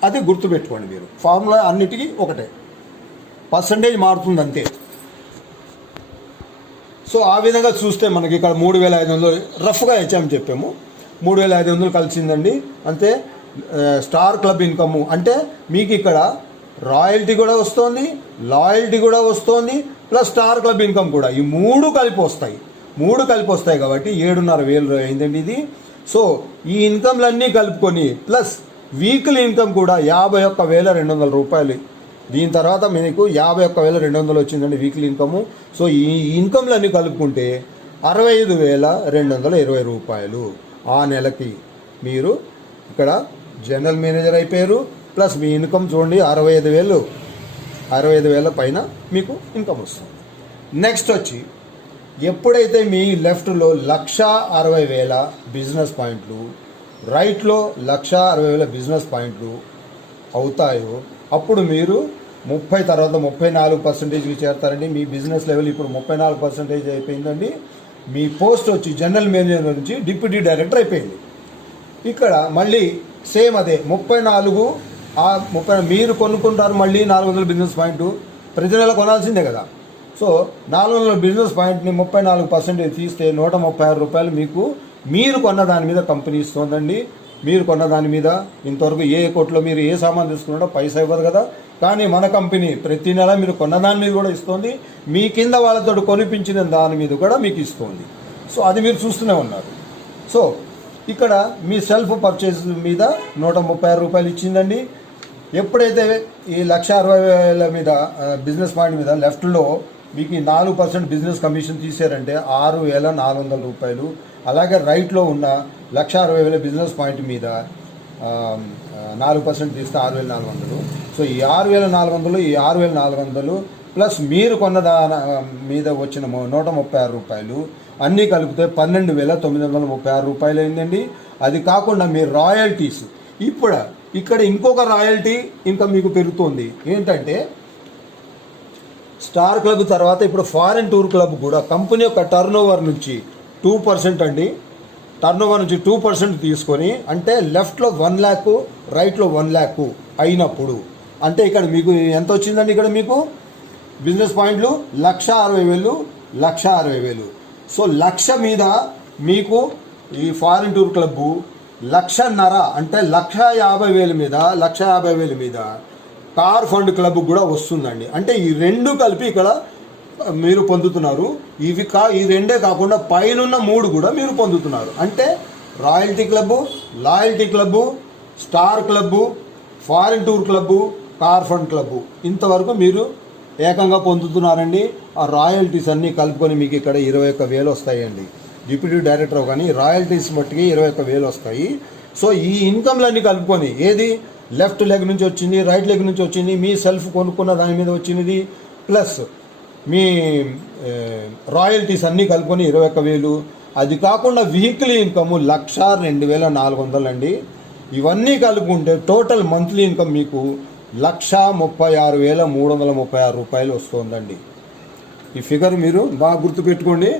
అది గుర్తుపెట్టుకోండి మీరు. ఫార్ములా అన్నిటికీ ఒకటే, పర్సంటేజ్ మారుతుంది అంతే. సో ఆ విధంగా చూస్తే మనకి ఇక్కడ 3,500 రఫ్గా హెచ్ఎం చెప్పాము, 3,500 కలిసిందండి అంతే. స్టార్ క్లబ్ ఇన్కమ్ అంటే మీకు ఇక్కడ రాయల్టీ కూడా వస్తుంది, లాయల్టీ కూడా వస్తుంది, ప్లస్ స్టార్ క్లబ్ ఇన్కమ్ కూడా. ఈ 3 కలిపి వస్తాయి కాబట్టి 7,500 అయిందండి ఇది. సో ఈ ఇన్కమ్లన్నీ కలుపుకొని ప్లస్ వీక్లీ ఇన్కమ్ కూడా 51,200 రూపాయలు. దీని తర్వాత మీకు 51,200 వచ్చిందండి వీక్లీ ఇన్కము. సో ఈ ఇన్కమ్లన్నీ కలుపుకుంటే 65,220 రూపాయలు ఆ నెలకి మీరు ఇక్కడ జనరల్ మేనేజర్ అయిపోయారు. ప్లస్ మీ ఇన్కమ్ చూడండి 65,000 పైన మీకు ఇన్కమ్ వస్తుంది. నెక్స్ట్ వచ్చి ఎప్పుడైతే మీ లెఫ్ట్లో 1,60,000 బిజినెస్ పాయింట్లు, రైట్లో 1,60,000 బిజినెస్ పాయింట్లు అవుతాయో అప్పుడు మీరు 30 తర్వాత 34%కి చేరతారండి. మీ బిజినెస్ లెవెల్ ఇప్పుడు 34% అయిపోయిందండి. మీ పోస్ట్ వచ్చి జనరల్ మేనేజర్ నుంచి డిప్యూటీ డైరెక్టర్ అయిపోయింది. ఇక్కడ మళ్ళీ సేమ్ అదే 34 మీరు కొనుక్కుంటారు. మళ్ళీ 400 బిజినెస్ పాయింట్ ప్రతి నెల కొనాల్సిందే కదా. సో 400 బిజినెస్ పాయింట్ని 34% తీస్తే 136 రూపాయలు మీకు మీరు కొన్న దాని మీద కంపెనీ ఇస్తుందండి. మీరు కొన్న దాని మీద ఇంతవరకు ఏ కోట్లో మీరు ఏ సామాన్ తీసుకున్నాడో పైసా ఇవ్వదు కదా, కానీ మన కంపెనీ ప్రతి నెల మీరు కొన్న దాని మీద కూడా ఇస్తుంది, మీ కింద వాళ్ళతో కొనిపించిన దాని మీద కూడా మీకు ఇస్తుంది. సో అది మీరు చూస్తూనే ఉన్నారు. సో ఇక్కడ మీ సెల్ఫ్ పర్చేస్ మీద 136 రూపాయలు ఇచ్చిందండి. ఎప్పుడైతే ఈ 1,60,000 మీద బిజినెస్ పాయింట్ మీద లెఫ్ట్లో మీకు 4% బిజినెస్ కమిషన్ తీసారంటే 6,400 రూపాయలు. అలాగే రైట్లో ఉన్న 1,60,000 బిజినెస్ పాయింట్ మీద 4% తీస్తే 6,400. సో ఈ 6,400 ఈ 6,400 ప్లస్ మీరు కొన్న మీద వచ్చిన 136 రూపాయలు అన్నీ కలిపితే 12,936 రూపాయలు అయిందండి. అది కాకుండా మీ రాయల్టీస్ ఇప్పుడు ఇక్కడ ఇంకొక రాయల్టీ ఇంకా మీకు పెరుగుతుంది. ఏంటంటే స్టార్ క్లబ్ తర్వాత ఇప్పుడు ఫారెన్ టూర్ క్లబ్ కూడా కంపెనీ యొక్క టర్న్ ఓవర్ నుంచి 2% అండి. టర్న్ ఓవర్ నుంచి 2% తీసుకొని అంటే లెఫ్ట్లో 1 lakh రైట్లో 1 lakh అయినప్పుడు అంటే ఇక్కడ మీకు ఎంత వచ్చిందండి? ఇక్కడ మీకు బిజినెస్ పాయింట్లు 1,60,000 సో 1,00,000 మీద మీకు ఈ ఫారిన్ టూర్ క్లబ్బు 1,50,000 అంటే 1,50,000 మీద 1,50,000 మీద కార్ ఫండ్ క్లబ్ కూడా వస్తుందండి. అంటే ఈ 2 కలిపి ఇక్కడ మీరు పొందుతున్నారు. ఈ 2 కాకుండా పైనున్న 3 కూడా మీరు పొందుతున్నారు. అంటే royalty club, loyalty club, star club, foreign tour club, car fund club ఇంతవరకు మీరు ఏకంగా పొందుతున్నారండి. ఆ రాయల్టీస్ అన్నీ కలుపుకొని మీకు ఇక్కడ 21,000 వస్తాయండి. డిప్యూటీ డైరెక్టర్ కానీ రాయల్టీస్ మట్టుకి 21,000 వస్తాయి. సో ఈ ఇన్కమ్లన్నీ కలుపుకొని ఏది లెఫ్ట్ లెగ్ నుంచి వచ్చింది, రైట్ లెగ్ నుంచి వచ్చింది, మీ సెల్ఫ్ కొనుక్కున్న దాని మీద వచ్చినది ప్లస్ మీ రాయల్టీస్ అన్నీ కలుపుకొని 21,000. అది కాకుండా వీక్లీ ఇన్కమ్ 1,02,400 అండి. ఇవన్నీ కలుపుకుంటే టోటల్ మంత్లీ ఇన్కమ్ మీకు 1,36,336 రూపాయలు వస్తుందండి. ఈ ఫిగర్ మీరు బాగా గుర్తుపెట్టుకోండి.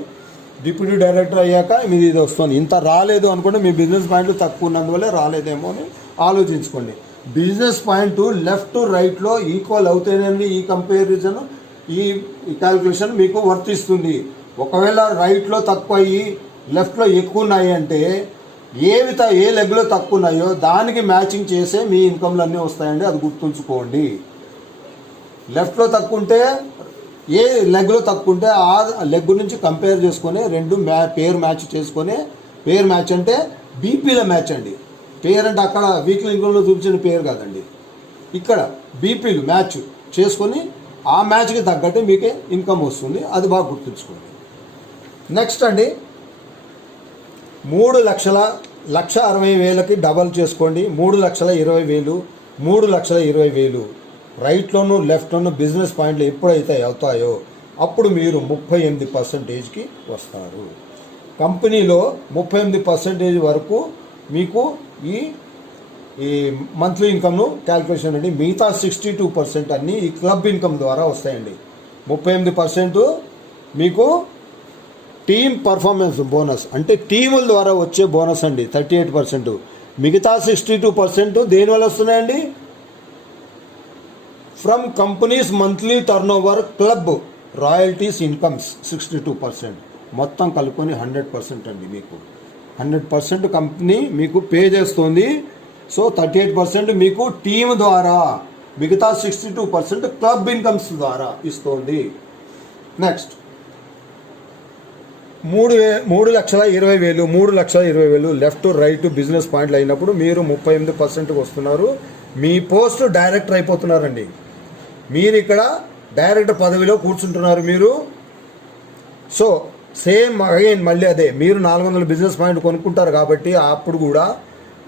డిప్యూటీ డైరెక్టర్ అయ్యాక మీది ఇది వస్తుంది. ఇంత రాలేదు అనుకుంటే మీ బిజినెస్ పాయింట్లు తక్కువ ఉన్నందువల్లే రాలేదేమో అని ఆలోచించుకోండి. బిజినెస్ పాయింట్ లెఫ్ట్ రైట్లో ఈక్వల్ అవుతేనే ఈ కంపారిజన్ ఈ క్యాలిక్యులేషన్ మీకు వర్తిస్తుంది. ఒకవేళ రైట్లో తక్కువ అయ్యి లెఫ్ట్లో ఎక్కువ ఉన్నాయి అంటే ఏ లెగ్లో తక్కువ ఉన్నాయో దానికి మ్యాచింగ్ చేసే మీ ఇన్కమ్లు అన్నీ వస్తాయండి. అది గుర్తుంచుకోండి. లెఫ్ట్లో తక్కువ ఉంటే ఏ లెగ్లో తక్కువ ఉంటే ఆ లెగ్ నుంచి కంపేర్ చేసుకొని రెండు పేర్ మ్యాచ్ చేసుకొని, పేర్ మ్యాచ్ అంటే బీపీల మ్యాచ్ అండి. పేర్ అంటే అక్కడ వీక్లీ ఇన్కమ్లో చూపించిన పేరు కాదండి, ఇక్కడ బీపీలు మ్యాచ్ చేసుకొని ఆ మ్యాచ్కి తగ్గట్టు మీకే ఇన్కమ్ వస్తుంది. అది బాగా గుర్తుంచుకోండి. నెక్స్ట్ అండి 3,60,000కి డబల్ చేసుకోండి. 3,20,000, 3,20,000 రైట్లోనూ లెఫ్ట్లోనూ బిజినెస్ పాయింట్లు ఎప్పుడైతే అవుతాయో అప్పుడు మీరు 38%కి వస్తారు. కంపెనీలో 38% వరకు మీకు ఈ మంత్లీ ఇన్కమ్ను క్యాల్కులేషన్ అండి. మిగతా 62% అన్నీ ఈ క్లబ్ ఇన్కమ్ ద్వారా వస్తాయండి. 38% మీకు టీమ్ పర్ఫార్మెన్స్ బోనస్ అంటే టీముల ద్వారా వచ్చే బోనస్ అండి 38%. మిగతా 62% దేనివల్ల వస్తున్నాయండి? From companies monthly turn over club royalties incomes 62%. మొత్తం కలుపుకొని 100% అండి. మీకు 100% కంపెనీ మీకు పే చేస్తుంది. సో 38% మీకు టీమ్ ద్వారా, మిగతా 62% క్లబ్ ఇన్కమ్స్ ద్వారా ఇస్తుంది. నెక్స్ట్ 3,20,000, 3,20,000 లెఫ్ట్ రైట్ బిజినెస్ పాయింట్లు అయినప్పుడు మీరు 38%కి వస్తున్నారు. మీ పోస్ట్ డైరెక్టర్ అయిపోతున్నారండి. మీరు ఇక్కడ డైరెక్టర్ పదవిలో కూర్చుంటున్నారు మీరు. సో సేమ్ అగైన్ మళ్ళీ అదే మీరు 400 బిజినెస్ పాయింట్ కొనుక్కుంటారు కాబట్టి అప్పుడు కూడా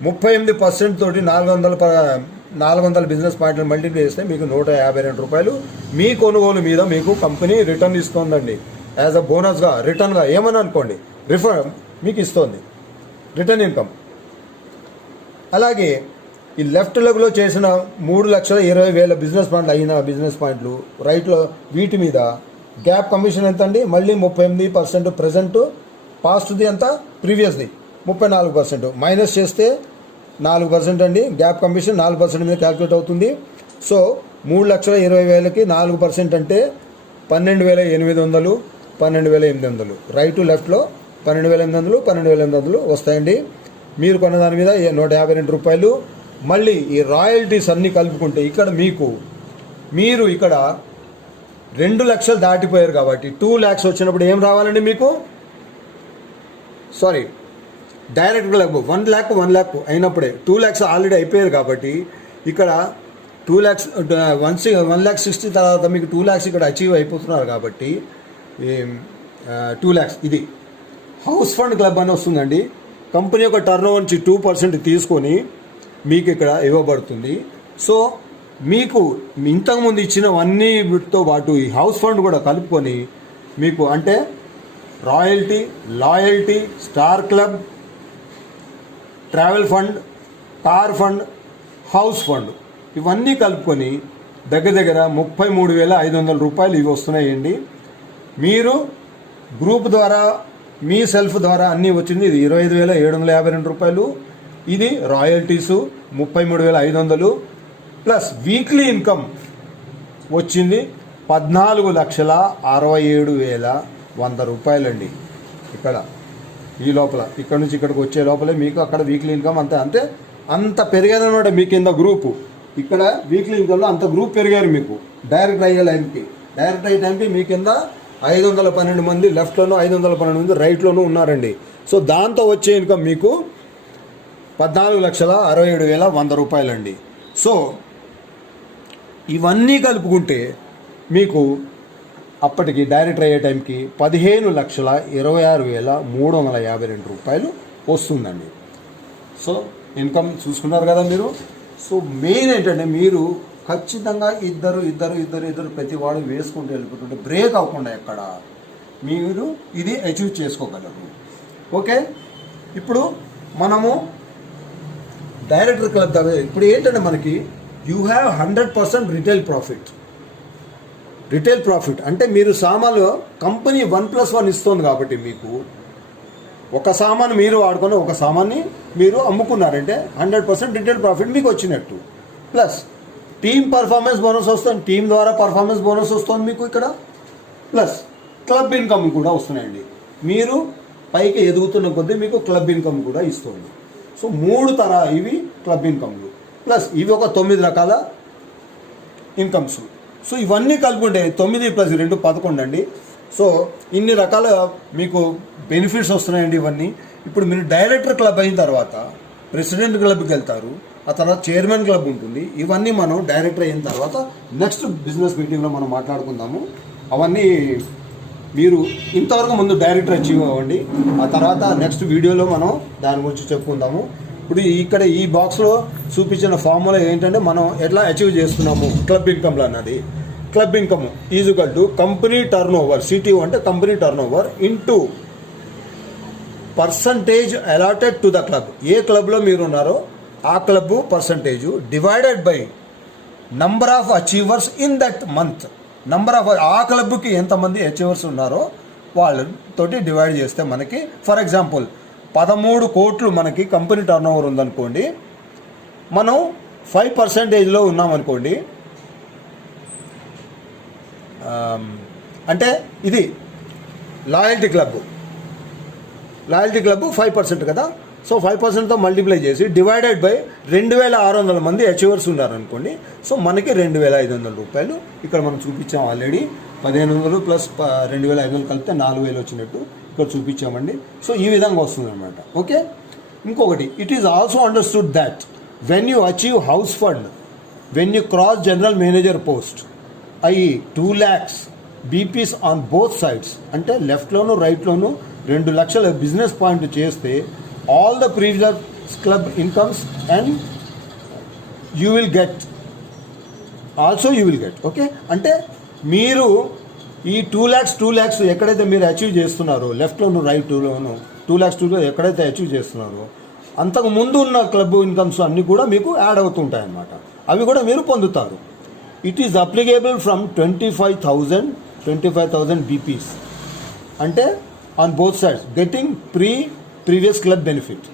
38% తోటి 400 బిజినెస్ పాయింట్లు మల్టిప్లై చేస్తే మీకు 152 రూపాయలు మీ కొనుగోలు మీద మీకు కంపెనీ రిటర్న్ ఇస్తుందండి. యాజ్ అ బోనస్గా రిటర్న్గా ఏమని అనుకోండి, రిఫండ్ మీకు ఇస్తుంది, రిటర్న్ ఇన్కమ్. అలాగే ఈ లెఫ్ట్ లెగ్లో చేసిన 3,20,000 బిజినెస్ పాయింట్లు అయిన బిజినెస్ పాయింట్లు రైట్లో వీటి మీద గ్యాప్ కమిషన్ ఎంత అండి? మళ్ళీ 38%. ప్రజెంట్ పాస్ట్ది ఎంత? ప్రీవియస్ది 34%. మైనస్ చేస్తే 4% అండి. గ్యాప్ కమిషన్ 4% మీద క్యాల్కులేట్ అవుతుంది. సో 3,20,000కి 4% అంటే 12,800, 12,800. రైట్ టు లెఫ్ట్లో 12,800, 12,800 వస్తాయండి. మీరు కొన్న దాని మీద 152 రూపాయలు. మళ్ళీ ఈ రాయల్టీస్ అన్నీ కలుపుకుంటే ఇక్కడ మీరు ఇక్కడ 2 లక్షలు దాటిపోయారు కాబట్టి 2 lakhs వచ్చినప్పుడు ఏం రావాలండి మీకు? సారీ, డైరెక్ట్గా 1 lakh అయినప్పుడే 2 lakhs ఆల్రెడీ అయిపోయారు కాబట్టి ఇక్కడ 2 lakhs 1,60,000 తర్వాత మీకు 2 lakhs ఇక్కడ అచీవ్ అయిపోతున్నారు కాబట్టి 2 lakhs ఇది హౌస్ ఫండ్ క్లబ్ అని వస్తుందండి. కంపెనీ యొక్క టర్న్ ఓవర్ నుంచి 2% తీసుకొని మీకు ఇక్కడ ఇవ్వబడుతుంది. సో మీకు ఇంతకుముందు ఇచ్చినవన్నీ వీటితో పాటు ఈ హౌస్ ఫండ్ కూడా కలుపుకొని మీకు అంటే royalty, loyalty, star club, travel fund, car fund, house fund ఇవన్నీ కలుపుకొని దగ్గర 33,500 రూపాయలు ఇవి వస్తున్నాయండి. మీరు గ్రూప్ ద్వారా మీ సెల్ఫ్ ద్వారా అన్నీ వచ్చింది. ఇది 25,752 రూపాయలు. ఇది రాయల్టీసు 33,500 ప్లస్ వీక్లీ ఇన్కమ్ వచ్చింది 14,67,100 రూపాయలండి. ఇక్కడ ఈ లోపల ఇక్కడ నుంచి ఇక్కడికి వచ్చే లోపలే మీకు అక్కడ వీక్లీ ఇన్కమ్ అంత పెరిగారనమాట. మీ కింద గ్రూపు ఇక్కడ వీక్లీ ఇన్కమ్లో అంత గ్రూప్ పెరిగారు. మీకు డైరెక్ట్ అయ్యే టైంకి మీ కింద 512 మంది లెఫ్ట్లోనూ 512 మంది రైట్లోనూ ఉన్నారండి. సో దాంతో వచ్చే ఇన్కమ్ మీకు 14,67,100 రూపాయలండి. సో ఇవన్నీ కలుపుకుంటే మీకు అప్పటికి డైరెక్టర్ అయ్యే టైంకి 15,26,352 రూపాయలు వస్తుందండి. సో ఇన్కమ్ చూసుకున్నారు కదా మీరు. సో మెయిన్ ఏంటంటే మీరు ఖచ్చితంగా ఇద్దరు ప్రతి వాడు వేసుకుంటూ వెళ్ళిపోతుంటే బ్రేక్ అవ్వకుండా ఎక్కడ మీరు ఇది అచీవ్ చేసుకోగలరు. ఓకే, ఇప్పుడు మనము డైరెక్టర్ క్లబ్ ఇప్పుడు ఏంటంటే మనకి యూ హ్యావ్ 100% రిటైల్ ప్రాఫిట్ అంటే మీరు సామాన్లు కంపెనీ 1+1 ఇస్తుంది కాబట్టి మీకు ఒక సామాను మీరు వాడుకొని ఒక సామాన్ని మీరు అమ్ముకున్నారంటే 100% రిటైల్ ప్రాఫిట్ మీకు వచ్చినట్టు. ప్లస్ టీమ్ పర్ఫార్మెన్స్ బోనస్ వస్తుంది, టీం ద్వారా పర్ఫార్మెన్స్ బోనస్ వస్తుంది మీకు ఇక్కడ. ప్లస్ క్లబ్ ఇన్కమ్ కూడా వస్తున్నాయండి. మీరు పైకి ఎదుగుతున్న కొద్దీ మీకు క్లబ్ ఇన్కమ్ కూడా ఇస్తుంది. సో 3 ఇవి క్లబ్ ఇన్కమ్లు. ప్లస్ ఇవి ఒక 9 రకాల ఇన్కమ్స్. సో ఇవన్నీ కలుపుకుంటే 9 + 2 11 అండి. సో ఇన్ని రకాల మీకు బెనిఫిట్స్ వస్తున్నాయండి ఇవన్నీ. ఇప్పుడు మీరు డైరెక్టర్ క్లబ్ అయిన తర్వాత ప్రెసిడెంట్ క్లబ్కి వెళ్తారు, ఆ తర్వాత చైర్మన్ క్లబ్ ఉంటుంది. ఇవన్నీ మనం డైరెక్టర్ అయిన తర్వాత నెక్స్ట్ బిజినెస్ మీటింగ్లో మనం మాట్లాడుకుందాము. అవన్నీ మీరు ఇంతవరకు ముందు డైరెక్టర్ అచీవ్ అవ్వండి, ఆ తర్వాత నెక్స్ట్ వీడియోలో మనం దాని గురించి చెప్పుకుందాము. ఇప్పుడు ఇక్కడ ఈ బాక్స్లో చూపించిన ఫార్ములా ఏంటంటే మనం ఎట్లా అచీవ్ చేస్తున్నాము క్లబ్ ఇన్కమ్లో అన్నది. Club income equal to company turnover, CTO అంటే company turnover into percentage allotted to the club. ఏ క్లబ్లో మీరు ఉన్నారో ఆ club percentage divided by number of achievers in that month. Number of ఆ క్లబ్కి ఎంతమంది అచీవర్స్ ఉన్నారో వాళ్ళతోటి డివైడ్ చేస్తే మనకి ఫర్ ఎగ్జాంపుల్ 13 కోట్లు మనకి కంపెనీ టర్న్ ఓవర్ ఉందనుకోండి, మనం 5%లో ఉన్నామనుకోండి, అంటే ఇది లాయల్టీ క్లబ్ 5% కదా. సో 5%తో మల్టిప్లై చేసి డివైడెడ్ బై 2600 మంది అచీవర్స్ ఉన్నారనుకోండి, సో మనకి 2500 రూపాయలు ఇక్కడ మనం చూపించాం ఆల్రెడీ. 1500 ప్లస్ 2500 కలిపితే 4000 వచ్చినట్టు ఇక్కడ చూపించామండి. సో ఈ విధంగా వస్తుంది అనమాట. ఓకే, ఇంకొకటి it is also understood that when you achieve house fund, when you cross general manager post, అయ్యి 2 lakhs BPs on both sides, అంటే లెఫ్ట్లోను రైట్లోను 2 లక్షల బిజినెస్ పాయింట్ చేస్తే all the previous club incomes and you will get okay. అంటే మీరు ఈ 2 lakhs ఎక్కడైతే మీరు achieve చేస్తున్నారో లెఫ్ట్లోను రైట్లోను 2 lakhs ఎక్కడైతే అచీవ్ చేస్తున్నారో అంతకు ముందు ఉన్న క్లబ్ ఇన్కమ్స్ అన్నీ కూడా మీకు యాడ్ అవుతుంటాయి అన్నమాట. అవి కూడా మీరు పొందుతారు. It is applicable from 25,000 BPs అంటే on both sides getting previous club benefit.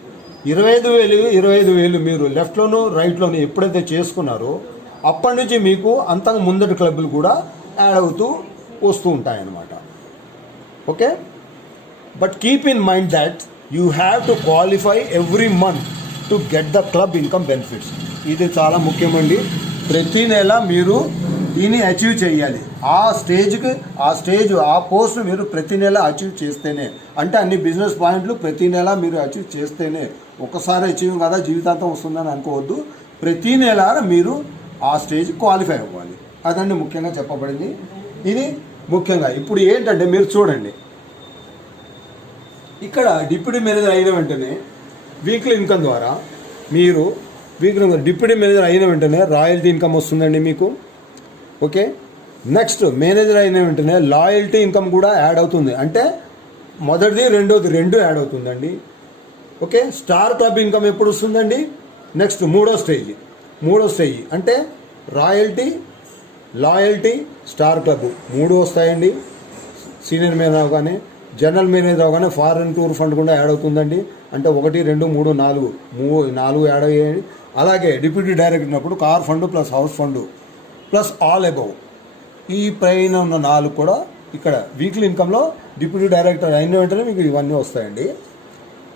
25,000 మీరు లెఫ్ట్లోను రైట్లోను ఎప్పుడైతే చేసుకున్నారో అప్పటి నుంచి మీకు అంతకు ముందటి క్లబ్లు కూడా యాడ్ అవుతూ వస్తూ ఉంటాయన్నమాట. Okay, but keep in mind that you have to qualify every month to get the club income benefits. ఇది చాలా ముఖ్యమండి. ప్రతి నెల మీరు దీన్ని అచీవ్ చేయాలి. ఆ పోస్ట్ మీరు ప్రతి నెల అచీవ్ చేస్తేనే, అంటే అన్ని బిజినెస్ పాయింట్లు ప్రతి నెల మీరు అచీవ్ చేస్తేనే, ఒకసారి అచీవ్ కదా జీవితాంతం వస్తుందని అనుకోవద్దు. ప్రతి నెల మీరు ఆ స్టేజ్ క్వాలిఫై అవ్వాలి. అదండి ముఖ్యంగా చెప్పబడింది. ఇది ముఖ్యంగా ఇప్పుడు ఏంటంటే మీరు చూడండి, ఇక్కడ డిప్యూటీ మేనేజర్ అయిన వెంటనే వీక్లీ ఇన్కమ్ ద్వారా మీరు డిప్యూటీ మేనేజర్ అయిన వెంటనే రాయల్టీ ఇన్కమ్ వస్తుందండి మీకు. ఓకే, నెక్స్ట్ మేనేజర్ అయిన వెంటనే లాయల్టీ ఇన్కమ్ కూడా యాడ్ అవుతుంది. అంటే మొదటిది రెండోది 2 యాడ్ అవుతుందండి. ఓకే, స్టార్ క్లబ్ ఇన్కమ్ ఎప్పుడు వస్తుందండి? నెక్స్ట్ మూడో స్టేజ్ అంటే లాయల్టీ స్టార్ క్లబ్ 3 వస్తాయండి. సీనియర్ మేనేజర్ అవగానే జనరల్ మేనేజర్ అవగానే ఫారెన్ టూర్ ఫండ్ కూడా యాడ్ అవుతుందండి. అంటే 1, 2, 3, 4 యాడ్ అయ్యాయి. అలాగే డిప్యూటీ డైరెక్టర్ ఉన్నప్పుడు car fund plus house fund plus all above ఈ పైన ఉన్న 4 కూడా ఇక్కడ వీక్లీ ఇన్కంలో డిప్యూటీ డైరెక్టర్ అయిన వెంటనే మీకు ఇవన్నీ వస్తాయండి.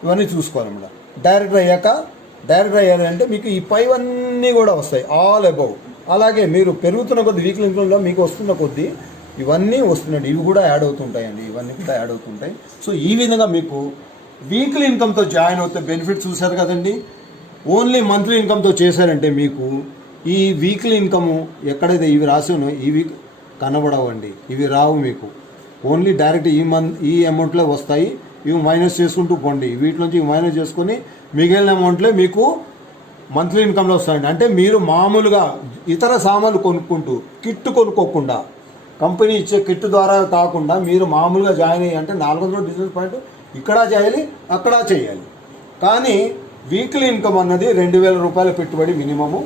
ఇవన్నీ చూసుకోవాలన్నమాట. డైరెక్టర్ అయ్యారంటే మీకు ఈ పైవన్నీ కూడా వస్తాయి, ఆల్ అబౌవ్. అలాగే మీరు పెరుగుతున్న కొద్ది వీక్లీ ఇన్కంలో మీకు వస్తున్న కొద్దీ ఇవన్నీ వస్తున్నాయండి. ఇవి కూడా యాడ్ అవుతుంటాయండి, ఇవన్నీ కూడా యాడ్ అవుతుంటాయి. సో ఈ విధంగా మీకు వీక్లీ ఇన్కంతో జాయిన్ అవుతే బెనిఫిట్ చూశారు కదండి. ఓన్లీ మంత్లీ ఇన్కంతో చేశారంటే మీకు ఈ వీక్లీ ఇన్కమ్ ఎక్కడైతే ఇవి రాసి ఉన్నాయో ఇవి కనబడవండి, ఇవి రావు మీకు. ఓన్లీ డైరెక్ట్ ఈ అమౌంట్లో వస్తాయి. ఇవి మైనస్ చేసుకుంటూ పోండి. వీటిలోంచి మైనస్ చేసుకొని మిగిలిన అమౌంట్లే మీకు మంత్లీ ఇన్కంలో వస్తాయండి. అంటే మీరు మామూలుగా ఇతర సామాన్లు కొనుక్కుంటూ కిట్ కొనుక్కోకుండా కంపెనీ ఇచ్చే కిట్ ద్వారా కాకుండా మీరు మామూలుగా జాయిన్ అయ్యి అంటే 400 బిజినెస్ పాయింట్ ఇక్కడ చేయాలి, అక్కడ చేయాలి. కానీ వీక్లీ ఇన్కమ్ అన్నది 2,000 రూపాయల పెట్టుబడి మినిమము.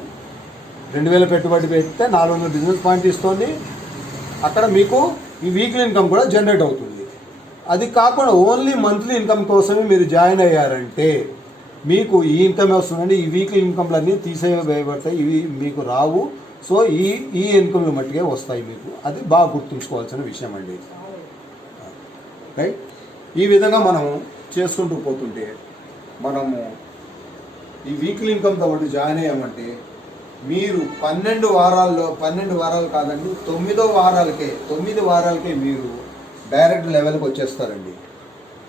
2000 పెట్టుబడి పెడితే 400 బిజినెస్ పాయింట్ ఇస్తుంది. అక్కడ మీకు ఈ వీక్లీ ఇన్కమ్ కూడా జనరేట్ అవుతుంది. అది కాకుండా ఓన్లీ మంత్లీ ఇన్కమ్ కోసమే మీరు జాయిన్ అయ్యారంటే మీకు ఈ ఇన్కమ్ వస్తుందండి. ఈ వీక్లీ ఇన్కమ్లన్నీ తీసేయబడతాయి, ఇవి మీకు రావు. సో ఈ ఇన్కమ్లు మట్టుకే వస్తాయి మీకు. అది బాగా గుర్తుంచుకోవాల్సిన విషయం అండి. రైట్, ఈ విధంగా మనం చేసుకుంటూ పోతుంటే మనము ఈ వీక్లీ ఇన్కమ్తో పాటు జాయిన్ అయ్యామంటే మీరు 12 వారాలు కాదండి, 9 వారాలకే మీరు డైరెక్ట్ లెవెల్కి వచ్చేస్తారండి.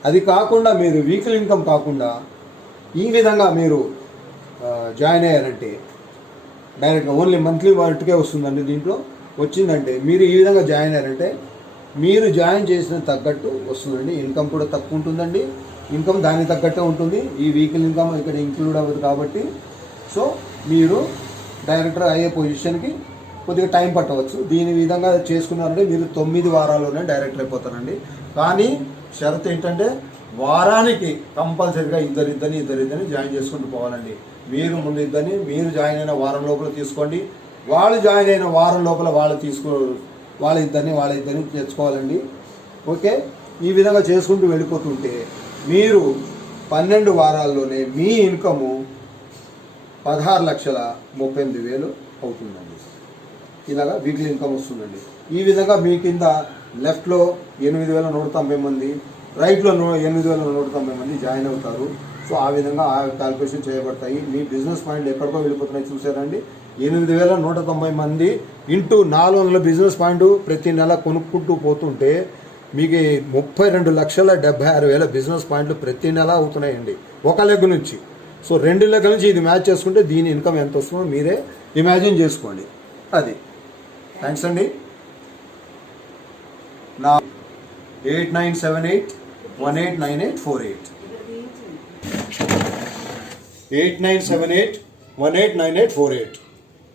అది కాకుండా మీరు వీక్లీ ఇన్కమ్ కాకుండా ఈ విధంగా మీరు జాయిన్ అయ్యారంటే డైరెక్ట్గా ఓన్లీ మంత్లీ వాటికే వస్తుందండి. దీంట్లో వచ్చిందంటే మీరు ఈ విధంగా జాయిన్ అయ్యారంటే మీరు జాయిన్ చేసిన తగ్గట్టు వస్తుందండి. ఇన్కమ్ కూడా తక్కువ ఉంటుందండి, ఇన్కమ్ దానికి తగ్గట్టే ఉంటుంది. ఈ వీక్లీ ఇన్కమ్ ఇక్కడ ఇంక్లూడ్ అవ్వదు కాబట్టి సో మీరు డైరెక్టర్ అయ్యే పొజిషన్కి కొద్దిగా టైం పట్టవచ్చు. దీని విధంగా చేసుకున్నారంటే మీరు 9 వారాల్లోనే డైరెక్టర్ అయిపోతారండి. కానీ షరతు ఏంటంటే వారానికి కంపల్సరీగా ఇద్దరిని జాయిన్ చేసుకుంటూ పోవాలండి. మీరు ముందు ఇద్దరిని మీరు జాయిన్ అయిన వారం లోపల తీసుకోండి, వాళ్ళు జాయిన్ అయిన వారం లోపల వాళ్ళ ఇద్దరిని తెచ్చుకోవాలండి. ఓకే, ఈ విధంగా చేసుకుంటూ వెళ్ళిపోతుంటే మీరు 12 వారాల్లోనే మీ ఇన్కము 16,38,000 అవుతుందండి. ఇలాగా వీక్లీ ఇన్కమ్ వస్తుందండి. ఈ విధంగా మీ కింద లెఫ్ట్లో 8,190 మంది, రైట్లో 8,190 మంది జాయిన్ అవుతారు. సో ఆ విధంగా ఆ క్యాల్కులేషన్ చేయబడతాయి. మీ బిజినెస్ పాయింట్ ఎక్కడికో వెళ్ళిపోతున్నాయి చూసారండి. 8,190 మంది ఇంటూ 400 బిజినెస్ పాయింట్ ప్రతి నెల కొనుక్కుంటూ పోతుంటే మీకు 32,76,000 బిజినెస్ పాయింట్లు ప్రతి నెల అవుతున్నాయండి ఒక లెగ్ నుంచి. సో 2 లెగ్గల నుంచి ఇది మ్యాచ్ చేసుకుంటే దీని ఇన్కమ్ ఎంత వస్తుందో మీరే ఇమాజిన్ చేసుకోండి. అది థ్యాంక్స్ అండి. నా 8978189848 8978189848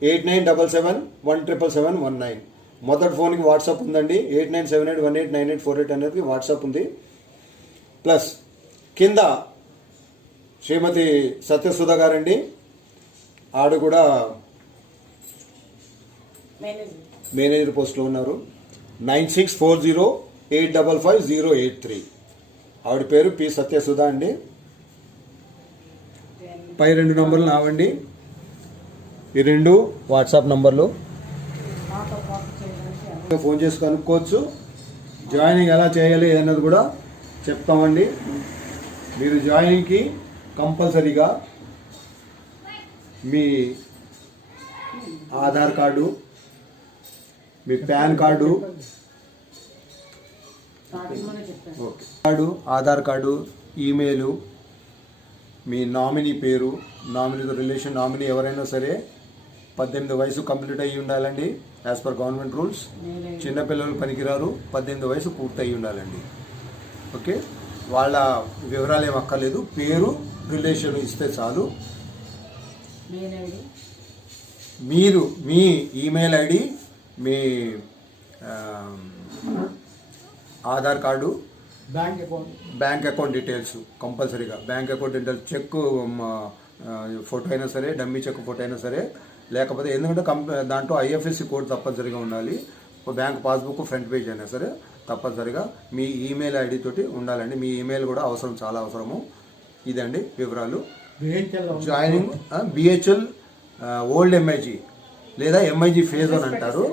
8977177719 మొదటి ఫోన్కి వాట్సాప్ ఉందండి. 8978189848 అనేది వాట్సాప్ ఉంది. ప్లస్ కింద శ్రీమతి సత్యసుధ గారండి, ఆవిడ కూడా మేనేజర్ పోస్ట్లో ఉన్నారు. 9640855083 ఆవిడ పేరు పి సత్యసుధ అండి. పై 2 నంబర్లు నావండి. ఈ 2 వాట్సాప్ నంబర్లు, ఫోన్ చేసి కనుక్కోవచ్చు. జాయినింగ్ ఎలా చేయాలి అన్నది కూడా చెప్తామండి. మీరు జాయినింగ్కి కంపల్సరీగా మీ ఆధార్ కార్డు, మీ PAN card, Aadhaar card, email, మీ నామినీ పేరు, నామినీతో రిలేషన్ నామినీ ఎవరైనా సరే 18 వయసు కంప్లీట్ అయ్యి ఉండాలండి యాజ్ పర్ గవర్నమెంట్ రూల్స్. చిన్నపిల్లలు పనికిరారు, 18 వయసు పూర్తి అయ్యి ఉండాలండి. ఓకే, వాళ్ళ వివరాలు ఏం అక్కర్లేదు, పేరు రిలేషన్ ఇస్తే చాలు. మీరు మీ ఈమెయిల్ ఐడి, మీ Aadhaar card, bank account details కంపల్సరీగా. Bank account details, cheque photo అయినా సరే, డమ్మీ చెక్ ఫోటో అయినా సరే, లేకపోతే ఎందుకంటే దాంట్లో ఐఎఫ్ఎస్సి కోడ్ తప్పనిసరిగా ఉండాలి. బ్యాంక్ పాస్బుక్ ఫ్రంట్ పేజ్ అయినా సరే తప్పనిసరిగా మీ ఈమెయిల్ ఐడి తోటి ఉండాలండి. మీ ఈమెయిల్ కూడా అవసరం, చాలా అవసరము. ఇదండి వివరాలు. జాయినింగ్ బిహెచ్ఎల్ ఓల్డ్ ఎంఐజీ లేదా ఎంఐజీ ఫేజ్ 1 అంటారు.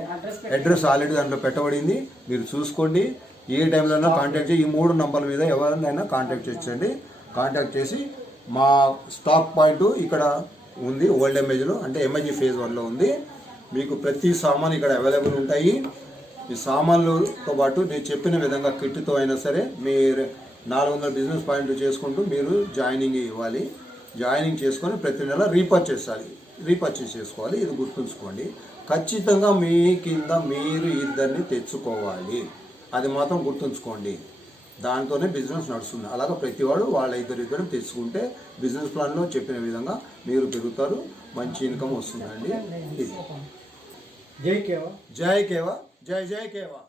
అడ్రస్ ఆల్రెడీ దాంట్లో పెట్టబడింది, మీరు చూసుకోండి. ఏ టైంలో అయినా కాంటాక్ట్ చేసి ఈ 3 నంబర్ల మీద ఎవరినైనా కాంటాక్ట్ చేయండి. కాంటాక్ట్ చేసి మా స్టాక్ పాయింట్ ఇక్కడ ఉంది ఓల్డ్ ఎంఐజీలో, అంటే ఎంఐజీ ఫేజ్ 1లో ఉంది. మీకు ప్రతి సామాన్ ఇక్కడ అవైలబుల్ ఉంటాయి. ఈ సామాన్లతో పాటు నేను చెప్పిన విధంగా కిట్తో అయినా సరే మీరు 400 బిజినెస్ పాయింట్లు చేసుకుంటూ మీరు జాయినింగ్ ఇవ్వాలి. జాయినింగ్ చేసుకొని ప్రతి నెల రీపర్చేస్ చేసుకోవాలి. ఇది గుర్తుంచుకోండి. ఖచ్చితంగా మీ కింద మీరు ఇద్దరిని తెచ్చుకోవాలి, అది మాత్రం గుర్తుంచుకోండి. దాంతోనే బిజినెస్ నడుస్తుంది. అలాగే ప్రతివాడు వాళ్ళ ఇద్దరు తెచ్చుకుంటే బిజినెస్ ప్లాన్లో చెప్పిన విధంగా మీరు పెరుగుతారు, మంచి ఇన్కమ్ వస్తుందండి. ఇది జై కేవా, జై కేవా, జై జై కేవా.